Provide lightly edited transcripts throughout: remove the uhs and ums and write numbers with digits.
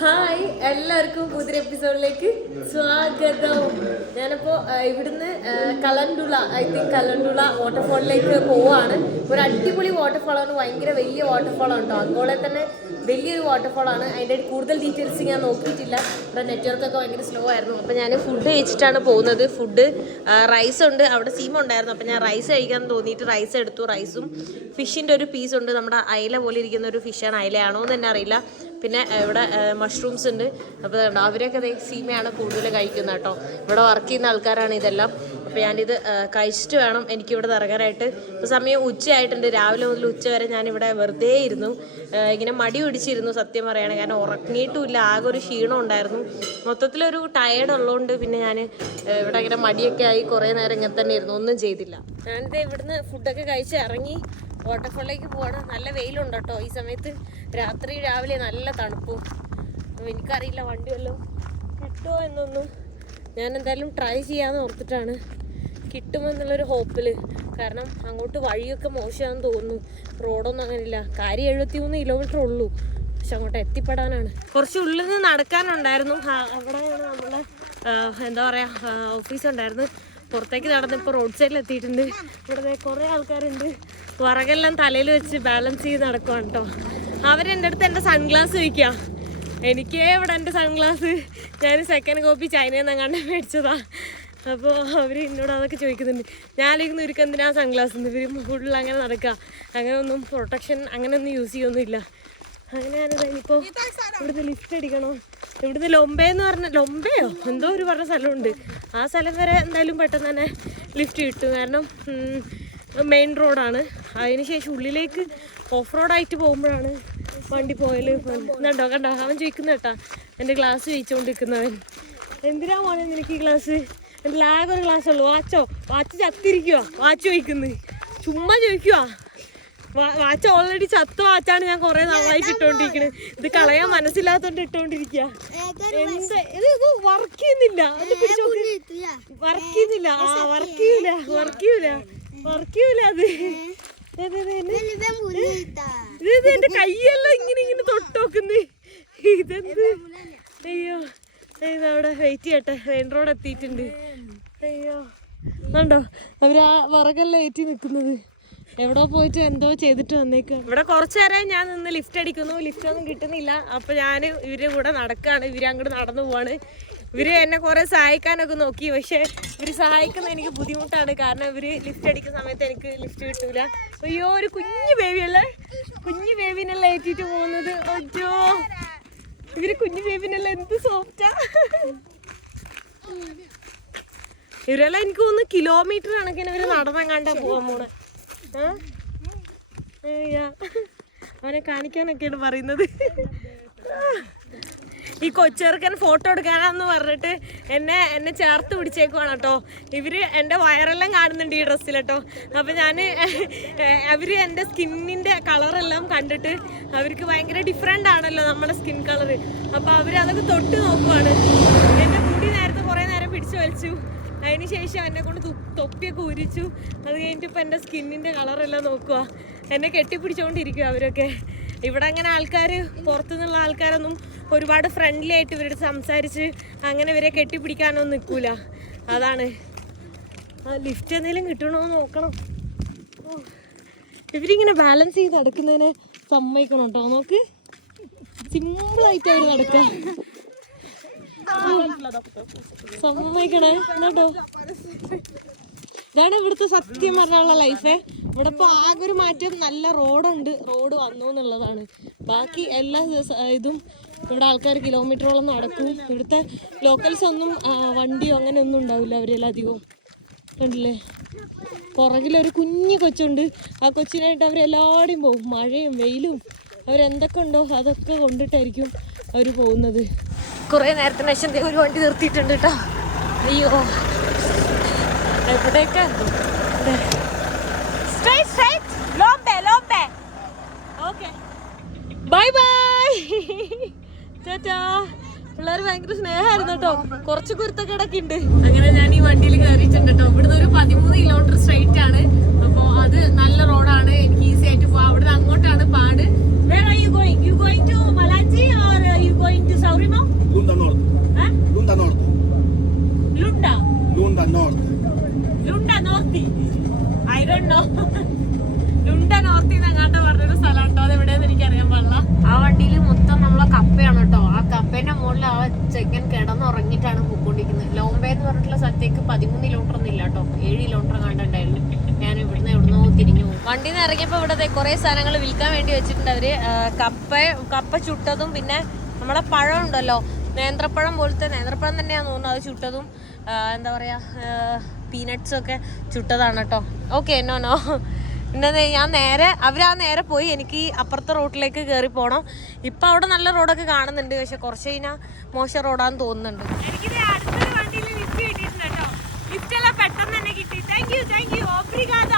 Hi, എല്ലാവർക്കും പുതിയ എപ്പിസോഡിലേക്ക് സ്വാഗതം. ഞാനിപ്പോൾ ഇവിടുന്ന് കലണ്ടുള വാട്ടർഫോളിലേക്ക് പോവാണ്. ഒരു അടിപൊളി വാട്ടർഫോളാണ്, ഭയങ്കര വലിയ വാട്ടർഫോളാണ് കേട്ടോ. അങ്കോളയിൽ തന്നെ വലിയൊരു വാട്ടർഫോളാണ്. അതിൻ്റെ കൂടുതൽ ഡീറ്റെയിൽസ് ഞാൻ നോക്കിയിട്ടില്ല, ഇവിടെ നെറ്റ്വർക്കൊക്കെ ഭയങ്കര സ്ലോ ആയിരുന്നു. അപ്പോൾ ഞാൻ ഫുഡ് കഴിച്ചിട്ടാണ് പോകുന്നത്. ഫുഡ് റൈസ് ഉണ്ട്, അവിടെ സീമ ഉണ്ടായിരുന്നു. അപ്പോൾ ഞാൻ റൈസ് കഴിക്കാൻ തോന്നിയിട്ട് റൈസ് എടുത്തു. റൈസും ഫിഷിൻ്റെ ഒരു പീസ് ഉണ്ട്, നമ്മുടെ അയല പോലെ ഇരിക്കുന്ന ഒരു ഫിഷാണ്. അയലയാണോ എന്ന് തന്നെ അറിയില്ല. പിന്നെ ഇവിടെ മഷ്റൂംസ് ഉണ്ട്. അപ്പോൾ അവരൊക്കെ സീമയാണ് കൂടുതൽ കഴിക്കുന്നത് കേട്ടോ. ഇവിടെ വർക്ക് ചെയ്യുന്ന ആൾക്കാരാണ് ഇതെല്ലാം. അപ്പോൾ ഞാനിത് കഴിച്ചിട്ട് വേണം എനിക്കിവിടെ ഇറങ്ങാനായിട്ട്. ഇപ്പോൾ സമയം ഉച്ചയായിട്ടുണ്ട്. രാവിലെ മുതൽ ഉച്ച വരെ ഞാനിവിടെ വെറുതെ ഇരുന്നു, ഇങ്ങനെ മടി പിടിച്ചിരുന്നു സത്യം പറയുകയാണ്. കാരണം ഉറങ്ങിയിട്ടുമില്ല, ആകെ ഒരു ക്ഷീണം ഉണ്ടായിരുന്നു. മൊത്തത്തിലൊരു ടയേർഡ് ഉള്ളതുകൊണ്ട് പിന്നെ ഞാൻ ഇവിടെ ഇങ്ങനെ മടിയൊക്കെ ആയി കുറേ നേരം ഇങ്ങനെ തന്നെ ഇരുന്നു, ഒന്നും ചെയ്തില്ല. ഞാനിത് ഇവിടുന്ന് ഫുഡൊക്കെ കഴിച്ച് ഇറങ്ങി വാട്ടർഫോളിലേക്ക് പോവാണ്. നല്ല വെയിലുണ്ട് കേട്ടോ ഈ സമയത്ത്. രാത്രി രാവിലെ നല്ല തണുപ്പും. എനിക്കറിയില്ല വണ്ടി വല്ലതും കിട്ടുമോ എന്നൊന്നും. ഞാൻ എന്തായാലും ട്രൈ ചെയ്യാമെന്ന് ഓർത്തിട്ടാണ്, കിട്ടുമെന്നുള്ളൊരു ഹോപ്പിൽ. കാരണം അങ്ങോട്ട് വഴിയൊക്കെ മോശമാണെന്ന് തോന്നുന്നു, റോഡൊന്നും അങ്ങനെയില്ല. കാര്യം 73 കിലോമീറ്റർ ഉള്ളൂ, പക്ഷെ അങ്ങോട്ട് എത്തിപ്പെടാനാണ്. കുറച്ച് ഉള്ളിൽ നിന്ന് നടക്കാനുണ്ടായിരുന്നു. അവിടെയാണ് നമ്മളെ എന്താ പറയുക ഓഫീസ് ഉണ്ടായിരുന്നു. പുറത്തേക്ക് നടന്നിപ്പോൾ റോഡ് സൈഡിൽ എത്തിയിട്ടുണ്ട്. ഇവിടെ കുറേ ആൾക്കാരുണ്ട്, വിറകെല്ലാം തലയിൽ വെച്ച് ബാലൻസ് ചെയ്ത് നടക്കുവാണ് കേട്ടോ. അവരെൻ്റെ അടുത്ത് എൻ്റെ സൺഗ്ലാസ് ചോദിക്കുക. എനിക്ക് ഇവിടെ എൻ്റെ സൺഗ്ലാസ് ഞാൻ സെക്കൻഡ് കോപ്പി ചൈനയിൽ നിന്ന് കണ്ട് മേടിച്ചതാ. അപ്പോൾ അവർ എന്നോട് അതൊക്കെ ചോദിക്കുന്നുണ്ട്. ഞാനിരിക്കുന്ന ഇവർക്ക് എന്തിനാ സൺഗ്ലാസ് എന്ന്. ഇവർ ഫുള്ളിൽ അങ്ങനെ നടക്കുക, അങ്ങനെ ഒന്നും പ്രൊട്ടക്ഷൻ അങ്ങനെയൊന്നും യൂസ് ചെയ്യൊന്നുമില്ല. അങ്ങനെ ഞാനിത് ഇനിയിപ്പോൾ ഇവിടുന്ന് ലിഫ്റ്റ് അടിക്കണം. ഇവിടുന്ന് ലൊമ്പയെന്ന് പറഞ്ഞ ലൊമ്പയോ എന്തോ ഒരു പറഞ്ഞ സ്ഥലമുണ്ട്, ആ സ്ഥലം വരെ എന്തായാലും പെട്ടെന്ന് തന്നെ ലിഫ്റ്റ് കിട്ടും. കാരണം മെയിൻ റോഡാണ്. അതിന് ശേഷം ഉള്ളിലേക്ക് ഓഫ് റോഡായിട്ട് പോകുമ്പോഴാണ് വണ്ടി പോയാൽ. കണ്ടോ അവൻ ചോദിക്കുന്ന കേട്ടാ, എൻ്റെ ഗ്ലാസ് ചോദിച്ചുകൊണ്ടിരിക്കുന്നവൻ. എന്തിനാ മോനെ നിനക്ക് ഈ ഗ്ലാസ്? എൻ്റെ ലാഗ് ഒരു ഗ്ലാസ് ഉള്ളൂ. വാച്ച് ചത്തിരിക്കുക, വാച്ച് ചോദിക്കുന്നത് ചുമ്മാ ചോദിക്കുക. വാച്ച് ഓൾറെഡി ചത്ത വാച്ചാണ് ഞാൻ കുറേ നാളായിട്ട് ഇട്ടുകൊണ്ടിരിക്കുന്നത്. ഇത് കളയാൻ മനസ്സില്ലാത്തോണ്ട് ഇട്ടുകൊണ്ടിരിക്കുക. ഇത് വർക്ക് ചെയ്യുന്നില്ല, വർക്ക് ചെയ്യുന്നില്ല. അത് ഇത് എന്റെ കൈയെല്ലാം ഇങ്ങനെ തൊട്ടുനോക്കുന്നു. ഇതെന്ത്? അയ്യോ, ഇതവിടെ വെയിറ്റ് ചെയ്യട്ടെ. മെയിൻ റോഡ് എത്തിയിട്ടുണ്ട്. അയ്യോ കണ്ടോ, അവരാ വിറകെല്ലാം ഏറ്റി നിൽക്കുന്നത്. എവിടെ പോയിട്ട് എന്തോ ചെയ്തിട്ട് വന്നേക്കാം. ഇവിടെ കുറച്ചു നേരം ഞാൻ നിന്ന് ലിഫ്റ്റ് അടിക്കുന്നു, ലിഫ്റ്റ് ഒന്നും കിട്ടുന്നില്ല. അപ്പൊ ഞാൻ ഇവരുടെ കൂടെ നടക്കാണ്. ഇവര് അങ്ങോട്ട് നടന്നു പോവാണ്. ഇവര് എന്നെ കുറെ സഹായിക്കാനൊക്കെ നോക്കി, പക്ഷെ ഇവര് സഹായിക്കുന്ന എനിക്ക് ബുദ്ധിമുട്ടാണ്. കാരണം ഇവര് ലിഫ്റ്റ് അടിക്കുന്ന സമയത്ത് എനിക്ക് ലിഫ്റ്റ് കിട്ടൂല. അയ്യോ, ഒരു കുഞ്ഞു ബേബിയല്ലേ, കുഞ്ഞു ബേബിനെല്ലാം ഏറ്റിട്ട് പോകുന്നത്. അയ്യോ, ഇവര് കുഞ്ഞു ബേബിനെല്ലാം എന്ത് സോഫ്റ്റാ. ഇവരെല്ലാം എനിക്ക് തോന്നുന്നു കിലോമീറ്റർ കണക്കിന് ഇവര് നടന്നങ്ങാണ്ടാ പോവാൻ പോണെ. അവനെ കാണിക്കാനൊക്കെയാണ് പറയുന്നത്. ഈ കൊച്ചെറുക്കൻ ഫോട്ടോ എടുക്കാനാന്ന് പറഞ്ഞിട്ട് എന്നെ ചേർത്ത് പിടിച്ചേക്കുവാണ് കേട്ടോ. ഇവര് എൻ്റെ വയറെല്ലാം കാണുന്നുണ്ട് ഈ ഡ്രസ്സിൽ കേട്ടോ. അപ്പം അവര് എൻ്റെ സ്കിന്നിൻ്റെ കളറെല്ലാം കണ്ടിട്ട് അവർക്ക് ഭയങ്കര ഡിഫറെൻ്റ് ആണല്ലോ നമ്മുടെ സ്കിൻ കളർ. അപ്പം അവരതൊക്കെ തൊട്ട് നോക്കുവാണ്. എൻ്റെ മുടി നേരത്തെ കുറേ നേരം പിടിച്ചു വലിച്ചു, അതിന് ശേഷം എന്നെ കൊണ്ട് തൊപ്പിയൊക്കെ ഉരിച്ചു. അത് കഴിഞ്ഞിട്ട് ഇപ്പം എൻ്റെ സ്കിന്നിൻ്റെ കളറെല്ലാം നോക്കുക. എന്നെ കെട്ടിപ്പിടിച്ചുകൊണ്ടിരിക്കുക അവരൊക്കെ. ഇവിടെ അങ്ങനെ ആൾക്കാർ, പുറത്തുനിന്നുള്ള ആൾക്കാരൊന്നും ഒരുപാട് ഫ്രണ്ട്ലി ആയിട്ട് ഇവരുടെ സംസാരിച്ച് അങ്ങനെ ഇവരെ കെട്ടിപ്പിടിക്കാനൊന്നും നിൽക്കൂല. അതാണ്. ആ ലിഫ്റ്റ് എന്തെങ്കിലും കിട്ടണമെന്ന് നോക്കണം. ഇവരിങ്ങനെ ബാലൻസ് ചെയ്ത് നടക്കുന്നതിനെ സമ്മതിക്കണം കേട്ടോ. നോക്ക്, സിമ്പിളായിട്ട് അവർ നടക്കുക. സമ്മതിക്കണേ കേട്ടോ. ഇതാണ് ഇവിടുത്തെ സത്യം പറഞ്ഞുള്ള ലൈഫേ. ഇവിടെ ഇപ്പോൾ ആകെ ഒരു മാറ്റം, നല്ല റോഡ് വന്നു എന്നുള്ളതാണ്. ബാക്കി എല്ലാ ഇതും ഇവിടെ ആൾക്കാർ കിലോമീറ്ററോളം നടക്കും. ഇവിടുത്തെ ലോക്കൽസ് ഒന്നും വണ്ടിയോ അങ്ങനെ ഒന്നും ഉണ്ടാവില്ല. അവരെല്ലാം അധികവും കണ്ടില്ലേ, പുറകിലൊരു കുഞ്ഞു കൊച്ചുണ്ട്. ആ കൊച്ചിനായിട്ട് അവരെല്ലാവരും പോകും. മഴയും വെയിലും അവരെന്തൊക്കെ ഉണ്ടോ അതൊക്കെ കൊണ്ടിട്ടായിരിക്കും അവർ പോകുന്നത്. കുറേ നേരത്തിന് ശേഷം ഒരു വണ്ടി നിർത്തിയിട്ടുണ്ട് കേട്ടോ. അയ്യോ, എവിടെയൊക്കെ ഓക്കെ, ബൈ ബൈ, ടാറ്റാ. പിള്ളേർ ഭയങ്കര സ്നേഹമായിരുന്നു കേട്ടോ. കുറച്ച് കുരുത്തക്കേടൊക്കെ ഉണ്ട്. അങ്ങനെ ഞാൻ ഈ വണ്ടിയിൽ കയറിയിട്ടുണ്ട് കേട്ടോ. ഇവിടുന്ന് ഒരു 13 കിലോമീറ്റർ സ്ട്രൈറ്റ് ആണ്. അപ്പോൾ അത് നല്ല റോഡാണ്, എനിക്ക് ഈസി ആയിട്ട് പോവാം. അവിടുന്ന് അങ്ങോട്ടാണ് പാട്. Where are you going? You going to Malachi or you going to South? ലുണ്ട നോർത്തിൽ നിന്ന് അങ്ങാട്ട് പറഞ്ഞൊരു സ്ഥലം കേട്ടോ, അത് എവിടെയെന്ന് എനിക്കറിയാൻ പാടില്ല. ആ വണ്ടിയിൽ മൊത്തം നമ്മളെ കപ്പയാണ് കേട്ടോ. ആ കപ്പേന്റെ മുകളിൽ ആ ചെക്കൻ കിടന്നുറങ്ങിയിട്ടാണ് പോയിക്കൊണ്ടിരിക്കുന്നത്. ലോംബേ എന്ന് പറഞ്ഞിട്ടുള്ള സ്ഥലത്തേക്ക് 13 കിലോമീറ്റർ ഒന്നും ഇല്ല കേട്ടോ, 7 കിലോമീറ്റർ കണ്ടുണ്ടായിരുന്നു. ഞാൻ എവിടുന്നോ തിരിഞ്ഞു പോകും. വണ്ടിയിൽ നിന്ന് ഇറങ്ങിയപ്പോൾ ഇവിടെ കുറെ സാധനങ്ങൾ വിൽക്കാൻ വേണ്ടി വെച്ചിട്ടുണ്ട് അവര്. കപ്പ ചുട്ടതും പിന്നെ നമ്മുടെ പഴം ഉണ്ടല്ലോ, നേന്ത്രപ്പഴം പോലത്തെ, നേന്ത്രപ്പഴം തന്നെയാന്ന് തോന്നുന്നു, അത് ചുട്ടതും എന്താ പറയാ പീനട്ട്സും ഒക്കെ ചുട്ടതാണ് കേട്ടോ. ഓക്കെ നോ പിന്നെ ഞാൻ നേരെ പോയി. എനിക്ക് അപ്പുറത്തെ റോഡിലേക്ക് കയറി പോകണം. ഇപ്പം അവിടെ നല്ല റോഡൊക്കെ കാണുന്നുണ്ട്, പക്ഷെ കുറച്ച് കഴിഞ്ഞാൽ മോശം റോഡാന്ന് തോന്നുന്നുണ്ട്. എനിക്കിത് അടുത്തൊരു വണ്ടിയിൽ ലിഫ്റ്റ് കിട്ടിയിട്ടുണ്ട് കേട്ടോ. ലിഫ്റ്റ് എല്ലാം പെട്ടെന്ന് തന്നെ കിട്ടി. താങ്ക് യു ഓബ്രിഗാദ.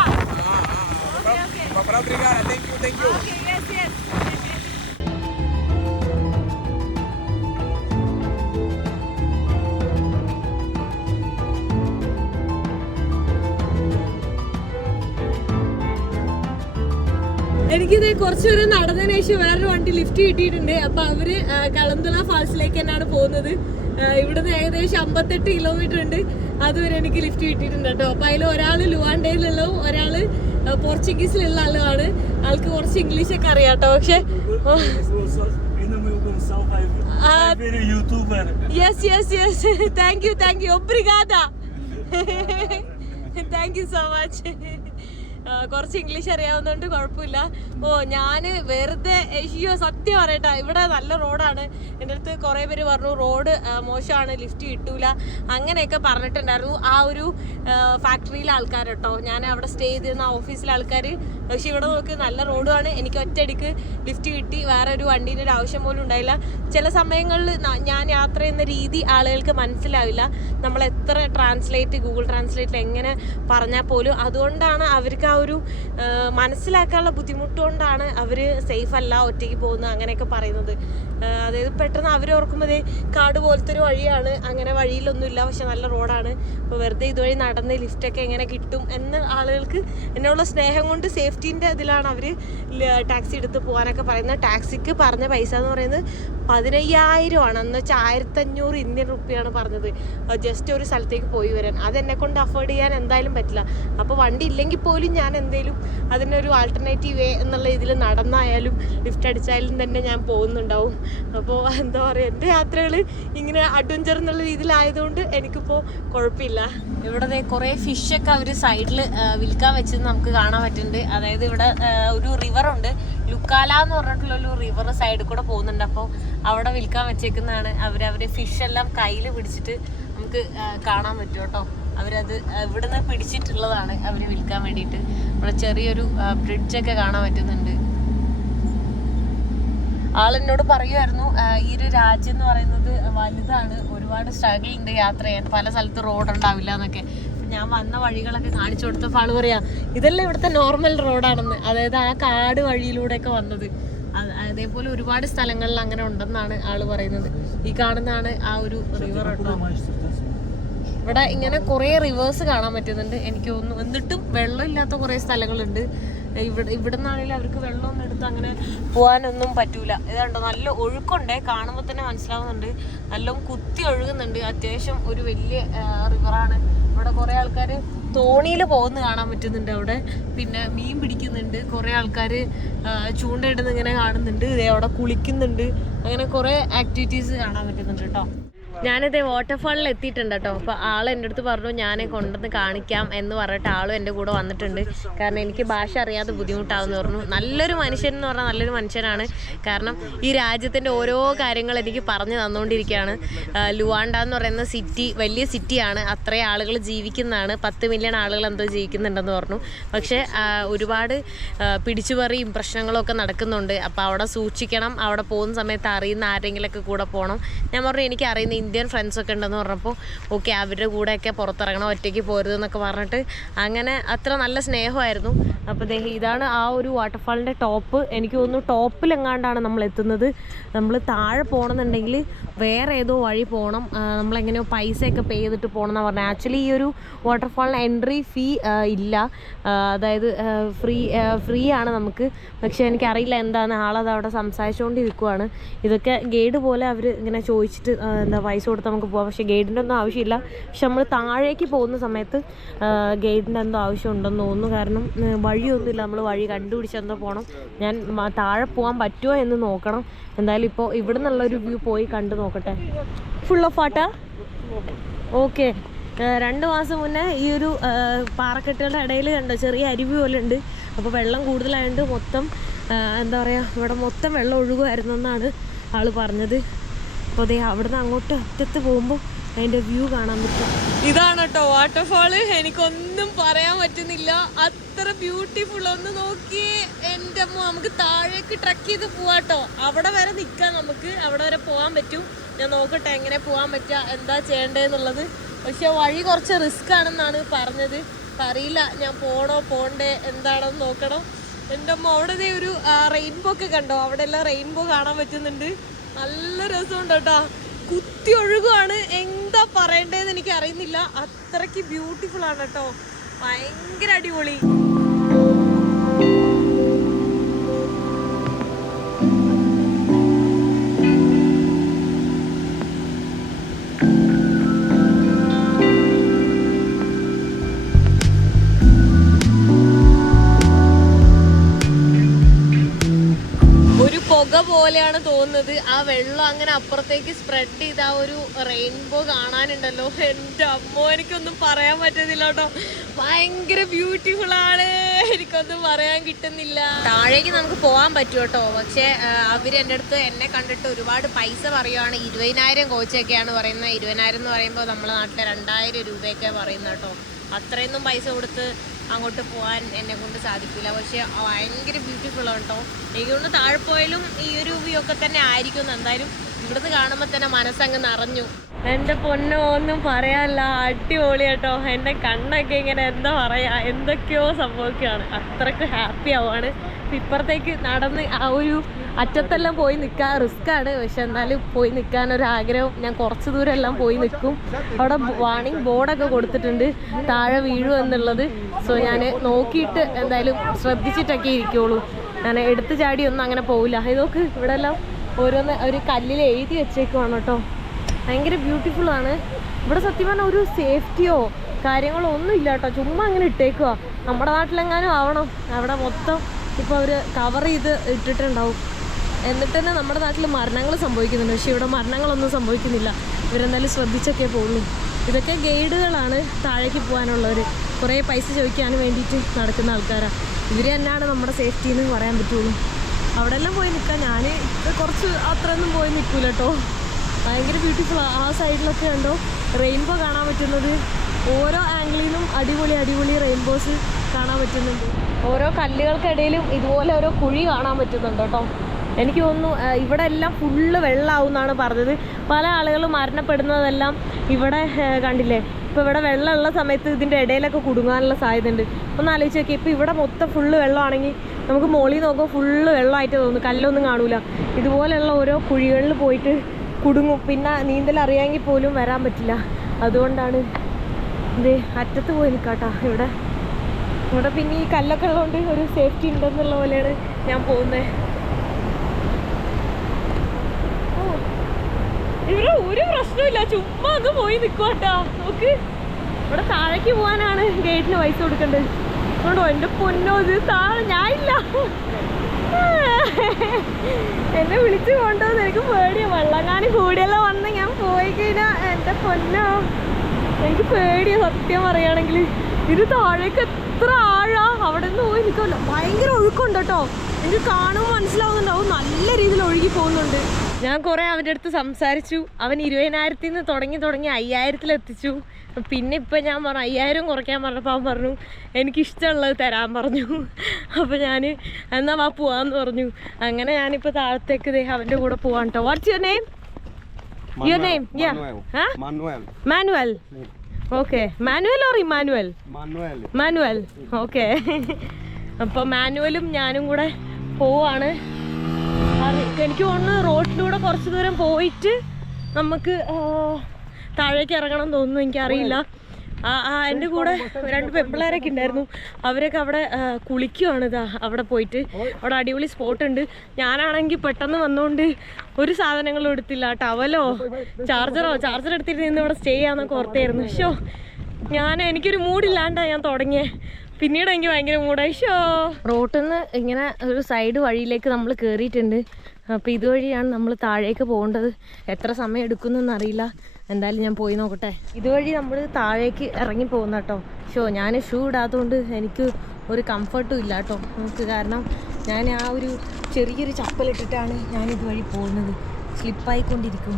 എനിക്കിത് കുറച്ചുപേരെ നടന്നതിന് ശേഷം വേറൊരു വണ്ടി ലിഫ്റ്റ് കിട്ടിയിട്ടുണ്ട്. അപ്പൊ അവര് കളന്തല ഫാൾസിലേക്ക് തന്നെയാണ് പോകുന്നത്. ഇവിടുന്ന് ഏകദേശം 58 കിലോമീറ്റർ ഉണ്ട്. അതുവരെ എനിക്ക് ലിഫ്റ്റ് കിട്ടിയിട്ടുണ്ട് കേട്ടോ. അപ്പൊ അതിൽ ഒരാള് ലുവാണ്ടയിലുള്ളതും ഒരാള് പോർച്ചുഗീസിലുള്ള ആളുമാണ്. ആൾക്ക് കുറച്ച് ഇംഗ്ലീഷ് ഒക്കെ അറിയാം കേട്ടോ. പക്ഷെ യെസ് താങ്ക് യു ഒബ്രിഗാദ. Thank you so much. കുറച്ച് ഇംഗ്ലീഷ് അറിയാവുന്നതുകൊണ്ട് കുഴപ്പമില്ല. ഞാന് വെറുതെ സത്യം പറയട്ടെ, ഇവിടെ നല്ല റോഡാണ്. എൻ്റെ അടുത്ത് കുറേ പേര് പറഞ്ഞു റോഡ് മോശമാണ്, ലിഫ്റ്റ് കിട്ടൂല, അങ്ങനെയൊക്കെ പറഞ്ഞിട്ടുണ്ടായിരുന്നു. ആ ഒരു ഫാക്ടറിയിലെ ആൾക്കാർ കേട്ടോ, ഞാൻ അവിടെ സ്റ്റേ ചെയ്തിരുന്ന ഓഫീസിലെ ആൾക്കാർ. പക്ഷെ ഇവിടെ നോക്കി നല്ല റോഡുമാണ്. എനിക്ക് ഒറ്റയടിക്ക് ലിഫ്റ്റ് കിട്ടി. വേറെ ഒരു വണ്ടീൻ്റെ ഒരു ആവശ്യം പോലും ഉണ്ടായില്ല. ചില സമയങ്ങളിൽ ഞാൻ യാത്ര ചെയ്യുന്ന രീതി ആളുകൾക്ക് മനസ്സിലാവില്ല. നമ്മൾ എത്ര ഗൂഗിൾ ട്രാൻസ്ലേറ്റിൽ എങ്ങനെ പറഞ്ഞാൽ പോലും. അതുകൊണ്ടാണ് അവർക്ക് ആ ഒരു മനസ്സിലാക്കാനുള്ള ബുദ്ധിമുട്ടുകൊണ്ടാണ് അവർ സേഫ് അല്ല, ഒറ്റയ്ക്ക് പോകുന്നത് അങ്ങനെയൊക്കെ പറയുന്നത്. അതായത് പെട്ടെന്ന് അവർ ഓർക്കുമ്പോൾ കാട് പോലത്തെ ഒരു വഴിയാണ്, അങ്ങനെ വഴിയിലൊന്നുമില്ല, പക്ഷെ നല്ല റോഡാണ്. അപ്പോൾ വെറുതെ ഇതുവഴി നടന്ന് ലിഫ്റ്റൊക്കെ എങ്ങനെ കിട്ടും എന്ന് ആളുകൾക്ക് എന്നോടുള്ള സ്നേഹം കൊണ്ട് സേഫ്റ്റീൻ്റെ ഇതിലാണ് അവർ ടാക്സി എടുത്ത് പോകാനൊക്കെ പറയുന്നത്. ടാക്സിക്ക് പറഞ്ഞ പൈസ എന്ന് പറയുന്നത് 15,000 ആണ്. എന്ന് വെച്ചാൽ 1500 ഇന്ത്യൻ റുപ്പിയാണ് പറഞ്ഞത്, ജസ്റ്റ് ഒരു സ്ഥലത്തേക്ക് പോയി വരാൻ. അതെന്നെ കൊണ്ട് അഫോർഡ് ചെയ്യാൻ എന്തായാലും പറ്റില്ല. അപ്പോൾ വണ്ടി ഇല്ലെങ്കിൽ പോലും ഞാൻ എന്തെങ്കിലും അതിനൊരു ആൾട്ടർനേറ്റീവ് വേ എന്നുള്ള ഇതിൽ നടന്നായാലും ലിഫ്റ്റ് അടിച്ചായാലും തന്നെ ഞാൻ പോകുന്നുണ്ടാവും. അപ്പോൾ എന്താ പറയുക, എൻ്റെ യാത്രകൾ ഇങ്ങനെ അഡ്വഞ്ചർ എന്നുള്ള രീതിയിലായതുകൊണ്ട് എനിക്കിപ്പോൾ കുഴപ്പമില്ല. ഇവിടെ കുറേ ഫിഷൊക്കെ അവർ സൈഡിൽ വിൽക്കാൻ വെച്ചത് നമുക്ക് കാണാൻ പറ്റുന്നുണ്ട്. അതായത് ഇവിടെ ഒരു റിവറുണ്ട്, ലുക്കാല എന്ന് പറഞ്ഞിട്ടുള്ള ഒരു റിവർ സൈഡിൽ കൂടെ പോകുന്നുണ്ട്. അപ്പോൾ അവിടെ വിൽക്കാൻ വെച്ചേക്കുന്നതാണ്. അവരെ ഫിഷെല്ലാം കയ്യിൽ പിടിച്ചിട്ട് നമുക്ക് കാണാൻ പറ്റും കേട്ടോ. അവരത് ഇവിടുന്ന് പിടിച്ചിട്ടുള്ളതാണ് അവർ വിൽക്കാൻ വേണ്ടിയിട്ട്. ഇവിടെ ചെറിയൊരു ബ്രിഡ്ജൊക്കെ കാണാൻ പറ്റുന്നുണ്ട്. ആളെന്നോട് പറയുമായിരുന്നു ഈ ഒരു രാജ്യം എന്ന് പറയുന്നത് വലുതാണ്, ഒരുപാട് സ്ട്രഗിൾ ഉണ്ട് യാത്ര ചെയ്യാൻ, പല സ്ഥലത്ത് റോഡ് ഉണ്ടാവില്ല എന്നൊക്കെ. ഞാൻ വന്ന വഴികളൊക്കെ കാണിച്ചു കൊടുത്തപ്പോൾ ആള് പറയാ ഇതെല്ലാം ഇവിടുത്തെ നോർമൽ റോഡാണെന്ന്. അതായത് ആ കാട് വഴിയിലൂടെയൊക്കെ വന്നത്. അതേപോലെ ഒരുപാട് സ്ഥലങ്ങളിൽ അങ്ങനെ ഉണ്ടെന്നാണ് ആള് പറയുന്നത്. ഈ കാണുന്നതാണ് ആ ഒരു റിവർ കേട്ടോ. ഇവിടെ ഇങ്ങനെ കുറേ റിവേഴ്സ് കാണാൻ പറ്റുന്നുണ്ട് എനിക്ക് തോന്നുന്നു. എന്നിട്ടും വെള്ളമില്ലാത്ത കുറേ സ്ഥലങ്ങളുണ്ട്. ഇവിടെ നിന്നാണെങ്കിലും അവർക്ക് വെള്ളമൊന്നും എടുത്ത് അങ്ങനെ പോകാനൊന്നും പറ്റൂല. ഇതുണ്ടോ നല്ല ഒഴുക്കുണ്ട്, കാണുമ്പോൾ തന്നെ മനസ്സിലാവുന്നുണ്ട്. നല്ലോണം കുത്തി ഒഴുകുന്നുണ്ട്. അത്യാവശ്യം ഒരു വലിയ റിവറാണ്. ഇവിടെ കുറേ ആൾക്കാർ തോണിയിൽ പോകുന്ന കാണാൻ പറ്റുന്നുണ്ട് അവിടെ. പിന്നെ മീൻ പിടിക്കുന്നുണ്ട്, കുറേ ആൾക്കാർ ചൂണ്ടയിടുന്ന ഇങ്ങനെ കാണുന്നുണ്ട്. അവിടെ കുളിക്കുന്നുണ്ട്. അങ്ങനെ കുറേ ആക്ടിവിറ്റീസ് കാണാൻ പറ്റുന്നുണ്ട് കേട്ടോ. ഞാനിത് വാട്ടർഫാളിൽ എത്തിയിട്ടുണ്ട് കേട്ടോ. അപ്പോൾ ആൾ എൻ്റെ അടുത്ത് പറഞ്ഞു ഞാൻ കൊണ്ടുവന്ന് കാണിക്കാം എന്ന് പറഞ്ഞിട്ട് ആളും എൻ്റെ കൂടെ വന്നിട്ടുണ്ട്. കാരണം എനിക്ക് ഭാഷ അറിയാതെ ബുദ്ധിമുട്ടാവുമെന്ന് പറഞ്ഞു. നല്ലൊരു മനുഷ്യൻ എന്ന് പറഞ്ഞാൽ നല്ലൊരു മനുഷ്യനാണ്. കാരണം ഈ രാജ്യത്തിൻ്റെ ഓരോ കാര്യങ്ങൾ എനിക്ക് പറഞ്ഞു തന്നുകൊണ്ടിരിക്കുകയാണ്. ലുവാണ്ട എന്ന് പറയുന്ന സിറ്റി വലിയ സിറ്റിയാണ്, അത്രയും ആളുകൾ ജീവിക്കുന്നതാണ്. 10 മില്യൺ ആളുകൾ എന്തോ ജീവിക്കുന്നുണ്ടെന്ന് പറഞ്ഞു. പക്ഷേ ഒരുപാട് പിടിച്ചുപറിയും പ്രശ്നങ്ങളും ഒക്കെ നടക്കുന്നുണ്ട്. അപ്പോൾ അവിടെ സൂക്ഷിക്കണം, അവിടെ പോകുന്ന സമയത്ത് അറിയുന്ന ആരെങ്കിലുമൊക്കെ കൂടെ പോകണം. ഞാൻ പറഞ്ഞു എനിക്ക് അറിയുന്ന ഇന്ത്യൻ ഫ്രണ്ട്സൊക്കെ ഉണ്ടെന്ന് പറഞ്ഞപ്പോൾ ഓക്കെ അവരുടെ കൂടെയൊക്കെ പുറത്തിറങ്ങണം, ഒറ്റയ്ക്ക് പോരുതെന്നൊക്കെ പറഞ്ഞിട്ട് അങ്ങനെ അത്ര നല്ല സ്നേഹമായിരുന്നു. അപ്പോൾ ഇതാണ് ആ ഒരു വാട്ടർഫാളിൻ്റെ ടോപ്പ്. എനിക്ക് തോന്നുന്നു ടോപ്പിലെങ്ങാണ്ടാണ് നമ്മൾ എത്തുന്നത്. നമ്മൾ താഴെ പോകണമെന്നുണ്ടെങ്കിൽ വേറെ ഏതോ വഴി പോകണം. നമ്മളെങ്ങനെയോ പൈസയൊക്കെ പേ ചെയ്തിട്ട് പോകണം എന്നാണ് പറഞ്ഞത്. ആക്ച്വലി ഈ ഒരു വാട്ടർഫാളിന് എൻട്രി ഫീ ഇല്ല, അതായത് ഫ്രീ ആണ് നമുക്ക്. പക്ഷേ എനിക്കറിയില്ല എന്താണ്, ആളത് അവിടെ സംസാരിച്ചുകൊണ്ടിരിക്കുവാണ്. ഇതൊക്കെ ഗൈഡ് പോലെ അവർ ഇങ്ങനെ ചോദിച്ചിട്ട് എന്താ പൈസ പൈസ കൊടുത്ത് നമുക്ക് പോകാം. പക്ഷേ ഗൈഡിൻ്റെ ഒന്നും ആവശ്യമില്ല. പക്ഷെ നമ്മൾ താഴേക്ക് പോകുന്ന സമയത്ത് ഗൈഡിൻ്റെ എന്തോ ആവശ്യമുണ്ടെന്ന് തോന്നുന്നു. കാരണം വഴിയൊന്നുമില്ല, നമ്മൾ വഴി കണ്ടുപിടിച്ചെന്തോ പോകണം. ഞാൻ താഴെ പോകാൻ പറ്റുമോ എന്ന് നോക്കണം. എന്തായാലും ഇപ്പോൾ ഇവിടെ നിന്നുള്ളൊരു വ്യൂ പോയി കണ്ടു നോക്കട്ടെ. Full of water. ഓക്കെ, 2 മാസം മുന്നേ ഈ ഒരു പാറക്കെട്ടുകളുടെ ഇടയിൽ കണ്ടോ ചെറിയ അരുവി പോലെ ഉണ്ട്. അപ്പോൾ വെള്ളം കൂടുതലായതുകൊണ്ട് മൊത്തം എന്താ പറയുക, ഇവിടെ മൊത്തം വെള്ളം ഒഴുകുമായിരുന്നു എന്നാണ് ആൾ പറഞ്ഞത്. അപ്പോൾ അതേ അവിടുന്ന് അങ്ങോട്ട് അറ്റത്ത് പോകുമ്പോൾ അതിൻ്റെ വ്യൂ കാണാൻ പറ്റും. ഇതാണ് കേട്ടോ വാട്ടർഫാള്. എനിക്കൊന്നും പറയാൻ പറ്റുന്നില്ല, അത്ര ബ്യൂട്ടിഫുൾ. ഒന്ന് നോക്കിയേ എൻ്റെ അമ്മ. നമുക്ക് താഴേക്ക് ട്രക്ക് ചെയ്ത് പോവാട്ടോ. അവിടെ വരെ നിൽക്കാം, നമുക്ക് അവിടെ വരെ പോകാൻ പറ്റും. ഞാൻ നോക്കട്ടെ എങ്ങനെ പോകാൻ പറ്റുക, എന്താ ചെയ്യേണ്ടതെന്നുള്ളത്. പക്ഷെ വഴി കുറച്ച് റിസ്ക് ആണെന്നാണ് പറഞ്ഞത്. അറിയില്ല ഞാൻ പോണ്ടേ എന്താണെന്ന് നോക്കണം. എൻ്റെ അമ്മ അവിടെ ഒരു റെയിൻബോ ഒക്കെ കണ്ടോ, അവിടെ എല്ലാം റെയിൻബോ കാണാൻ പറ്റുന്നുണ്ട്. നല്ല രസമുണ്ട് കേട്ടോ, കുത്തി ഒഴുകുവാണ്. എന്താ പറയണ്ടേന്ന് എനിക്ക് അറിയുന്നില്ല, അത്രയ്ക്ക് ബ്യൂട്ടിഫുൾ ആണ് കേട്ടോ, ഭയങ്കര അടിപൊളി. പുക പോലെയാണ് തോന്നുന്നത്. ആ വെള്ളം അങ്ങനെ അപ്പുറത്തേക്ക് സ്പ്രെഡ് ചെയ്ത് ആ ഒരു റെയിൻബോ കാണാനുണ്ടല്ലോ. എൻ്റെ അമ്മോ, എനിക്കൊന്നും പറയാൻ പറ്റുന്നില്ല കേട്ടോ, ഭയങ്കര ബ്യൂട്ടിഫുൾ ആണ്. എനിക്കൊന്നും പറയാൻ കിട്ടുന്നില്ല. താഴേക്ക് നമുക്ക് പോകാൻ പറ്റും കേട്ടോ. പക്ഷെ അവർ എൻ്റെ അടുത്ത് എന്നെ കണ്ടിട്ട് ഒരുപാട് പൈസ പറയുവാണ്. 20,000 കോച്ചൊക്കെയാണ് പറയുന്നത്. 20,000 എന്ന് പറയുമ്പോൾ നമ്മുടെ നാട്ടിലെ 2,000 രൂപയൊക്കെ പറയുന്നത് കേട്ടോ. അത്രയൊന്നും പൈസ കൊടുത്ത് അങ്ങോട്ട് പോകാൻ എന്നെ കൊണ്ട് സാധിക്കില്ല. പക്ഷെ ഭയങ്കര ബ്യൂട്ടിഫുൾ ആണ് കേട്ടോ. എനിക്കൊണ്ട് താഴെ പോയാലും ഈ ഒരു വ്യൂ ഒക്കെ തന്നെ ആയിരിക്കും. എന്തായാലും ഇവിടുന്ന് കാണുമ്പോൾ തന്നെ മനസ്സങ്ങ് നിറഞ്ഞു. എൻ്റെ പൊന്നോ, ഒന്നും പറയാനില്ല, അടിപൊളി കേട്ടോ. എൻ്റെ കണ്ണൊക്കെ ഇങ്ങനെ എന്താ പറയുക, എന്തൊക്കെയോ സംഭവിക്കുകയാണ്. അത്രയ്ക്ക് ഹാപ്പി ആവുകയാണ്. ഇപ്പുറത്തേക്ക് നടന്ന് ആ ഒരു അറ്റത്തെല്ലാം പോയി നിൽക്കാൻ റിസ്ക്കാണ്. പക്ഷെ എന്തായാലും പോയി നിൽക്കാനൊരാഗ്രഹം. ഞാൻ കുറച്ച് ദൂരം എല്ലാം പോയി നിൽക്കും. അവിടെ വാണിംഗ് ബോർഡൊക്കെ കൊടുത്തിട്ടുണ്ട് താഴെ വീഴും എന്നുള്ളത്. സോ ഞാൻ നോക്കിയിട്ട് എന്തായാലും ശ്രദ്ധിച്ചിട്ടൊക്കെ ഇരിക്കുള്ളൂ. ഞാൻ എടുത്ത് ചാടിയൊന്നും അങ്ങനെ പോവില്ല. ഇതൊക്കെ ഇവിടെ എല്ലാം ഓരോന്ന് ഒരു കല്ലിൽ എഴുതി വെച്ചേക്കുവാണ് കേട്ടോ. ഭയങ്കര ബ്യൂട്ടിഫുള്ളാണ്. ഇവിടെ സത്യം പറഞ്ഞാൽ ഒരു സേഫ്റ്റിയോ കാര്യങ്ങളോ ഒന്നും ഇല്ല കേട്ടോ. ചുമ്മാ അങ്ങനെ ഇട്ടേക്കുക. നമ്മുടെ നാട്ടിലെങ്ങാനും ആവണം. അവിടെ മൊത്തം ഇപ്പോൾ അവർ കവർ ചെയ്ത് ഇട്ടിട്ടുണ്ടാവും. എന്നിട്ട് തന്നെ നമ്മുടെ നാട്ടിൽ മരണങ്ങൾ സംഭവിക്കുന്നുണ്ട്. പക്ഷേ ഇവിടെ മരണങ്ങളൊന്നും സംഭവിക്കുന്നില്ല. ഇവരെന്തായാലും ശ്രദ്ധിച്ചൊക്കെ പോകുള്ളൂ. ഇതൊക്കെ ഗൈഡുകളാണ്, താഴേക്ക് പോകാനുള്ളവർ. കുറേ പൈസ ചോദിക്കാൻ വേണ്ടിയിട്ട് നടക്കുന്ന ആൾക്കാരാണ്. ഇവർ തന്നെയാണ് നമ്മുടെ സേഫ്റ്റി എന്ന് പറയാൻ പറ്റുള്ളൂ. അവിടെ എല്ലാം പോയി നിൽക്കാം. ഞാൻ കുറച്ച് അത്രയൊന്നും പോയി നിൽക്കില്ല കേട്ടോ. ഭയങ്കര ബ്യൂട്ടിഫുള്ളാണ്. ആ സൈഡിലൊക്കെ ഉണ്ടോ റെയിൻബോ കാണാൻ പറ്റുന്നത്. ഓരോ ആംഗിളിലും അടിപൊളി അടിപൊളി റെയിൻബോസ് കാണാൻ പറ്റുന്നുണ്ട്. ഓരോ കല്ലുകൾക്കിടയിലും ഇതുപോലെ ഓരോ കുഴി കാണാൻ പറ്റുന്നുണ്ട് കേട്ടോ. എനിക്ക് തോന്നുന്നു ഇവിടെ എല്ലാം ഫുള്ള് വെള്ളമാവും എന്നാണ് പറഞ്ഞത്. പല ആളുകളും മരണപ്പെടുന്നതെല്ലാം ഇവിടെ കണ്ടില്ലേ. ഇപ്പോൾ ഇവിടെ വെള്ളമുള്ള സമയത്ത് ഇതിൻ്റെ ഇടയിലൊക്കെ കുടുങ്ങാനുള്ള സാധ്യതയുണ്ട്. ഒന്ന് ആലോചിച്ച് നോക്കി. ഇപ്പോൾ ഇവിടെ മൊത്തം ഫുള്ള് വെള്ളമാണെങ്കിൽ നമുക്ക് മോളിൽ നോക്കുമ്പോൾ ഫുള്ള് വെള്ളമായിട്ട് തോന്നുന്നു, കല്ലൊന്നും കാണൂല. ഇതുപോലെയുള്ള ഓരോ കുഴികളിൽ പോയിട്ട് കുടുങ്ങും. പിന്നെ നീന്തൽ അറിയാമെങ്കിൽ പോലും വരാൻ പറ്റില്ല. അതുകൊണ്ടാണ് ഇത് അറ്റത്ത് പോയി നിൽക്കാട്ടോ. ഇവിടെ പിന്നെ ഈ കല്ലൊക്കെ ഉള്ളതുകൊണ്ട് ഒരു സേഫ്റ്റി ഉണ്ടെന്നുള്ള പോലെയാണ് ഞാൻ പോകുന്നത്. ഇവിടെ ഒരു പ്രശ്നമില്ല, ചുമ്മാ ഒന്ന് പോയി നിൽക്കുവാട്ടാ. നോക്ക്, ഇവിടെ താഴേക്ക് പോകാനാണ് ഗേറ്റിന് പൈസ കൊടുക്കേണ്ടത്. അതുകൊണ്ടോ എൻ്റെ പൊന്നോ, ഇത് താഴെ ഞാനില്ല. എന്നെ വിളിച്ചു കൊണ്ടുവന്ന് എനിക്ക് പേടിയാണ്. വെള്ളങ്ങാനും കൂടിയെല്ലാം വന്ന് ഞാൻ പോയി കഴിഞ്ഞാൽ എൻ്റെ പൊന്നോ എനിക്ക് പേടിയാണ് സത്യം പറയുകയാണെങ്കിൽ. ഇത് താഴേക്ക് എത്ര ആഴാ, അവിടെ നിന്ന് പോയി നിൽക്കില്ല. ഭയങ്കര ഒഴുക്കുണ്ട് കേട്ടോ. എനിക്ക് കാണുമ്പോൾ മനസ്സിലാവുന്നുണ്ടാവും, നല്ല രീതിയിൽ ഒഴുകി പോകുന്നുണ്ട്. ഞാൻ കുറേ അവൻ്റെ അടുത്ത് സംസാരിച്ചു. അവൻ 20,000 നിന്ന് തുടങ്ങി 5,000 എത്തിച്ചു. പിന്നെ ഇപ്പം ഞാൻ പറഞ്ഞു 5,000 കുറയ്ക്കാൻ പറഞ്ഞപ്പോൾ അവൻ പറഞ്ഞു എനിക്കിഷ്ടമുള്ളത് തരാൻ പറഞ്ഞു. അപ്പോൾ ഞാൻ എന്നാൽ വാ പോവാന്ന് പറഞ്ഞു. അങ്ങനെ ഞാനിപ്പോൾ താഴത്തേക്ക് അവൻ്റെ കൂടെ പോവാൻ കേട്ടോ. What's your name? Your name? Yeah, Manuel. Okay, Manuel or Emmanuel? Manuel. Okay. അപ്പോൾ മാനുവലും ഞാനും കൂടെ പോവാണ്. എനിക്ക് തോന്നുന്നു റോഡിലൂടെ കുറച്ച് ദൂരം പോയിട്ട് നമുക്ക് താഴേക്ക് ഇറങ്ങണം തോന്നുന്നു, എനിക്കറിയില്ല. എൻ്റെ കൂടെ 2 പെമ്പിള്ളേരൊക്കെ ഉണ്ടായിരുന്നു. അവരൊക്കെ അവിടെ കുളിക്കുവാണ്. അവിടെ പോയിട്ട് അവിടെ അടിപൊളി സ്പോട്ട് ഉണ്ട്. ഞാനാണെങ്കിൽ പെട്ടെന്ന് വന്നുകൊണ്ട് ഒരു സാധനങ്ങളും എടുത്തില്ല. ടവലോ ചാർജർ എടുത്തിട്ട് നിന്ന് ഇവിടെ സ്റ്റേ ചെയ്യാന്നൊക്കെ ഓർത്തായിരുന്നു. ഷോ എനിക്കൊരു മൂഡില്ലാണ്ടാണ് ഞാൻ തുടങ്ങിയത്. പിന്നീട് എനിക്ക് ഭയങ്കര മൂടായി. ഷോ റോട്ടിൽ നിന്ന് ഇങ്ങനെ ഒരു സൈഡ് വഴിയിലേക്ക് നമ്മൾ കയറിയിട്ടുണ്ട്. അപ്പോൾ ഇതുവഴിയാണ് നമ്മൾ താഴേക്ക് പോകേണ്ടത്. എത്ര സമയം എടുക്കുന്നൊന്നും അറിയില്ല. എന്തായാലും ഞാൻ പോയി നോക്കട്ടെ. ഇതുവഴി നമ്മൾ താഴേക്ക് ഇറങ്ങി പോകുന്ന കേട്ടോ. ഞാൻ ഷൂ ഇടാത്തതുകൊണ്ട് എനിക്ക് ഒരു കംഫർട്ടും ഇല്ല കേട്ടോ നമുക്ക്. കാരണം ഞാൻ ആ ഒരു ചെറിയൊരു ചപ്പലിട്ടിട്ടാണ് ഞാൻ ഇതുവഴി പോകുന്നത്. സ്ലിപ്പായിക്കൊണ്ടിരിക്കും.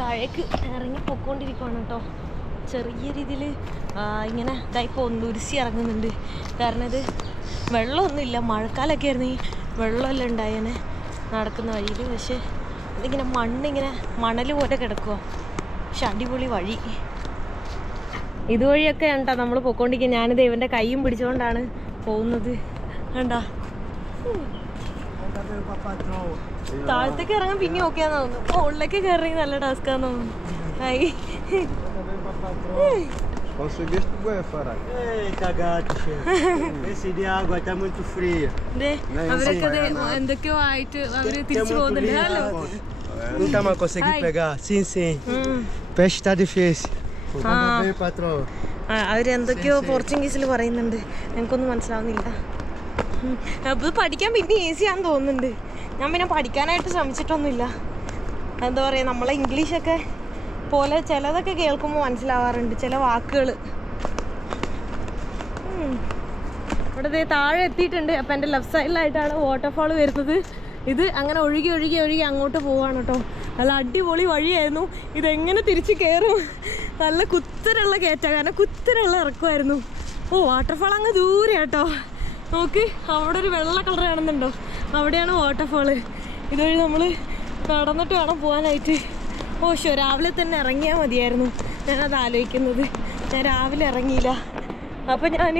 താഴേക്ക് ഇറങ്ങി പൊയ്ക്കൊണ്ടിരിക്കുകയാണ് കേട്ടോ. ചെറിയ രീതിയിൽ ഇങ്ങനെ ഇതായിപ്പോൾ ഒന്നുരുസി ഇറങ്ങുന്നുണ്ട്. കാരണം ഇത് വെള്ളമൊന്നുമില്ല. മഴക്കാലമൊക്കെ ആയിരുന്നു ഈ വെള്ളമെല്ലാം ഉണ്ടായേനെ നടക്കുന്ന വഴിയിൽ. പക്ഷേ ഇതിങ്ങനെ മണൽ പോലെ കിടക്കുക. പക്ഷെ അടിപൊളി വഴി. ഇതുവഴിയൊക്കെ കണ്ടാ നമ്മൾ പൊയ്ക്കൊണ്ടിരിക്കുക. ഞാനിത് ഇവൻ്റെ കൈയും പിടിച്ചുകൊണ്ടാണ് പോകുന്നത്. കണ്ടാ താഴത്തേക്ക് ഇറങ്ങാൻ പിന്നെ ഓക്കെയാന്ന് തോന്നുന്നു. ഉള്ളിലേക്ക് കയറി നല്ല ടാസ്കാന്ന് തോന്നുന്നു. Conseguiste bué, Farah? Ei, cagado, chefe. Esse de água tá muito fria. അവരൊക്കെ എന്തൊക്കെയോ ആയിട്ട് അവര് തിരിച്ചു പോകുന്നുണ്ട്. Hello Não tá mais conseguindo pegar? Sim. Peixe tá difícil. Bem, patrão. അവരെന്തൊക്കെയോ പോർച്ചുഗീസിൽ പറയുന്നുണ്ട്. എനിക്കൊന്നും മനസ്സിലാവുന്നില്ല. അത് പഠിക്കാൻ പിന്നെ ഈസിയാന്ന് തോന്നുന്നുണ്ട്. ഞാൻ പിന്നെ പഠിക്കാനായിട്ട് ശ്രമിച്ചിട്ടൊന്നുമില്ല. എന്താ പറയുക, നമ്മളെ ഇംഗ്ലീഷൊക്കെ പോലെ ചിലതൊക്കെ കേൾക്കുമ്പോൾ മനസ്സിലാവാറുണ്ട് ചില വാക്കുകൾ. ഇവിടെ താഴെ എത്തിയിട്ടുണ്ട്. അപ്പം എൻ്റെ ലെഫ്റ്റ് സൈഡിലായിട്ടാണ് വാട്ടർഫാൾ വരുന്നത്. ഇത് അങ്ങനെ ഒഴുകി അങ്ങോട്ട് പോവാണ് കേട്ടോ. നല്ല അടിപൊളി വഴിയായിരുന്നു. ഇതെങ്ങനെ തിരിച്ച് കയറും? നല്ല കുത്തനുള്ള കയറ്റാണ്. കാരണം കുത്തനുള്ള ഇറക്കുമായിരുന്നു. വാട്ടർഫാൾ അങ്ങ് ദൂരെ കേട്ടോ. നോക്ക്, അവിടെ ഒരു വെള്ള കളർ കാണുന്നുണ്ടോ? അവിടെയാണ് വാട്ടർഫാള്. ഇതുവഴി നമ്മൾ നടന്നിട്ട് വേണം പോകാനായിട്ട്. രാവിലെ തന്നെ ഇറങ്ങിയാൽ മതിയായിരുന്നു. ഞാനത് ആലോചിക്കുന്നത്. ഞാൻ രാവിലെ ഇറങ്ങിയില്ല. അപ്പം ഞാൻ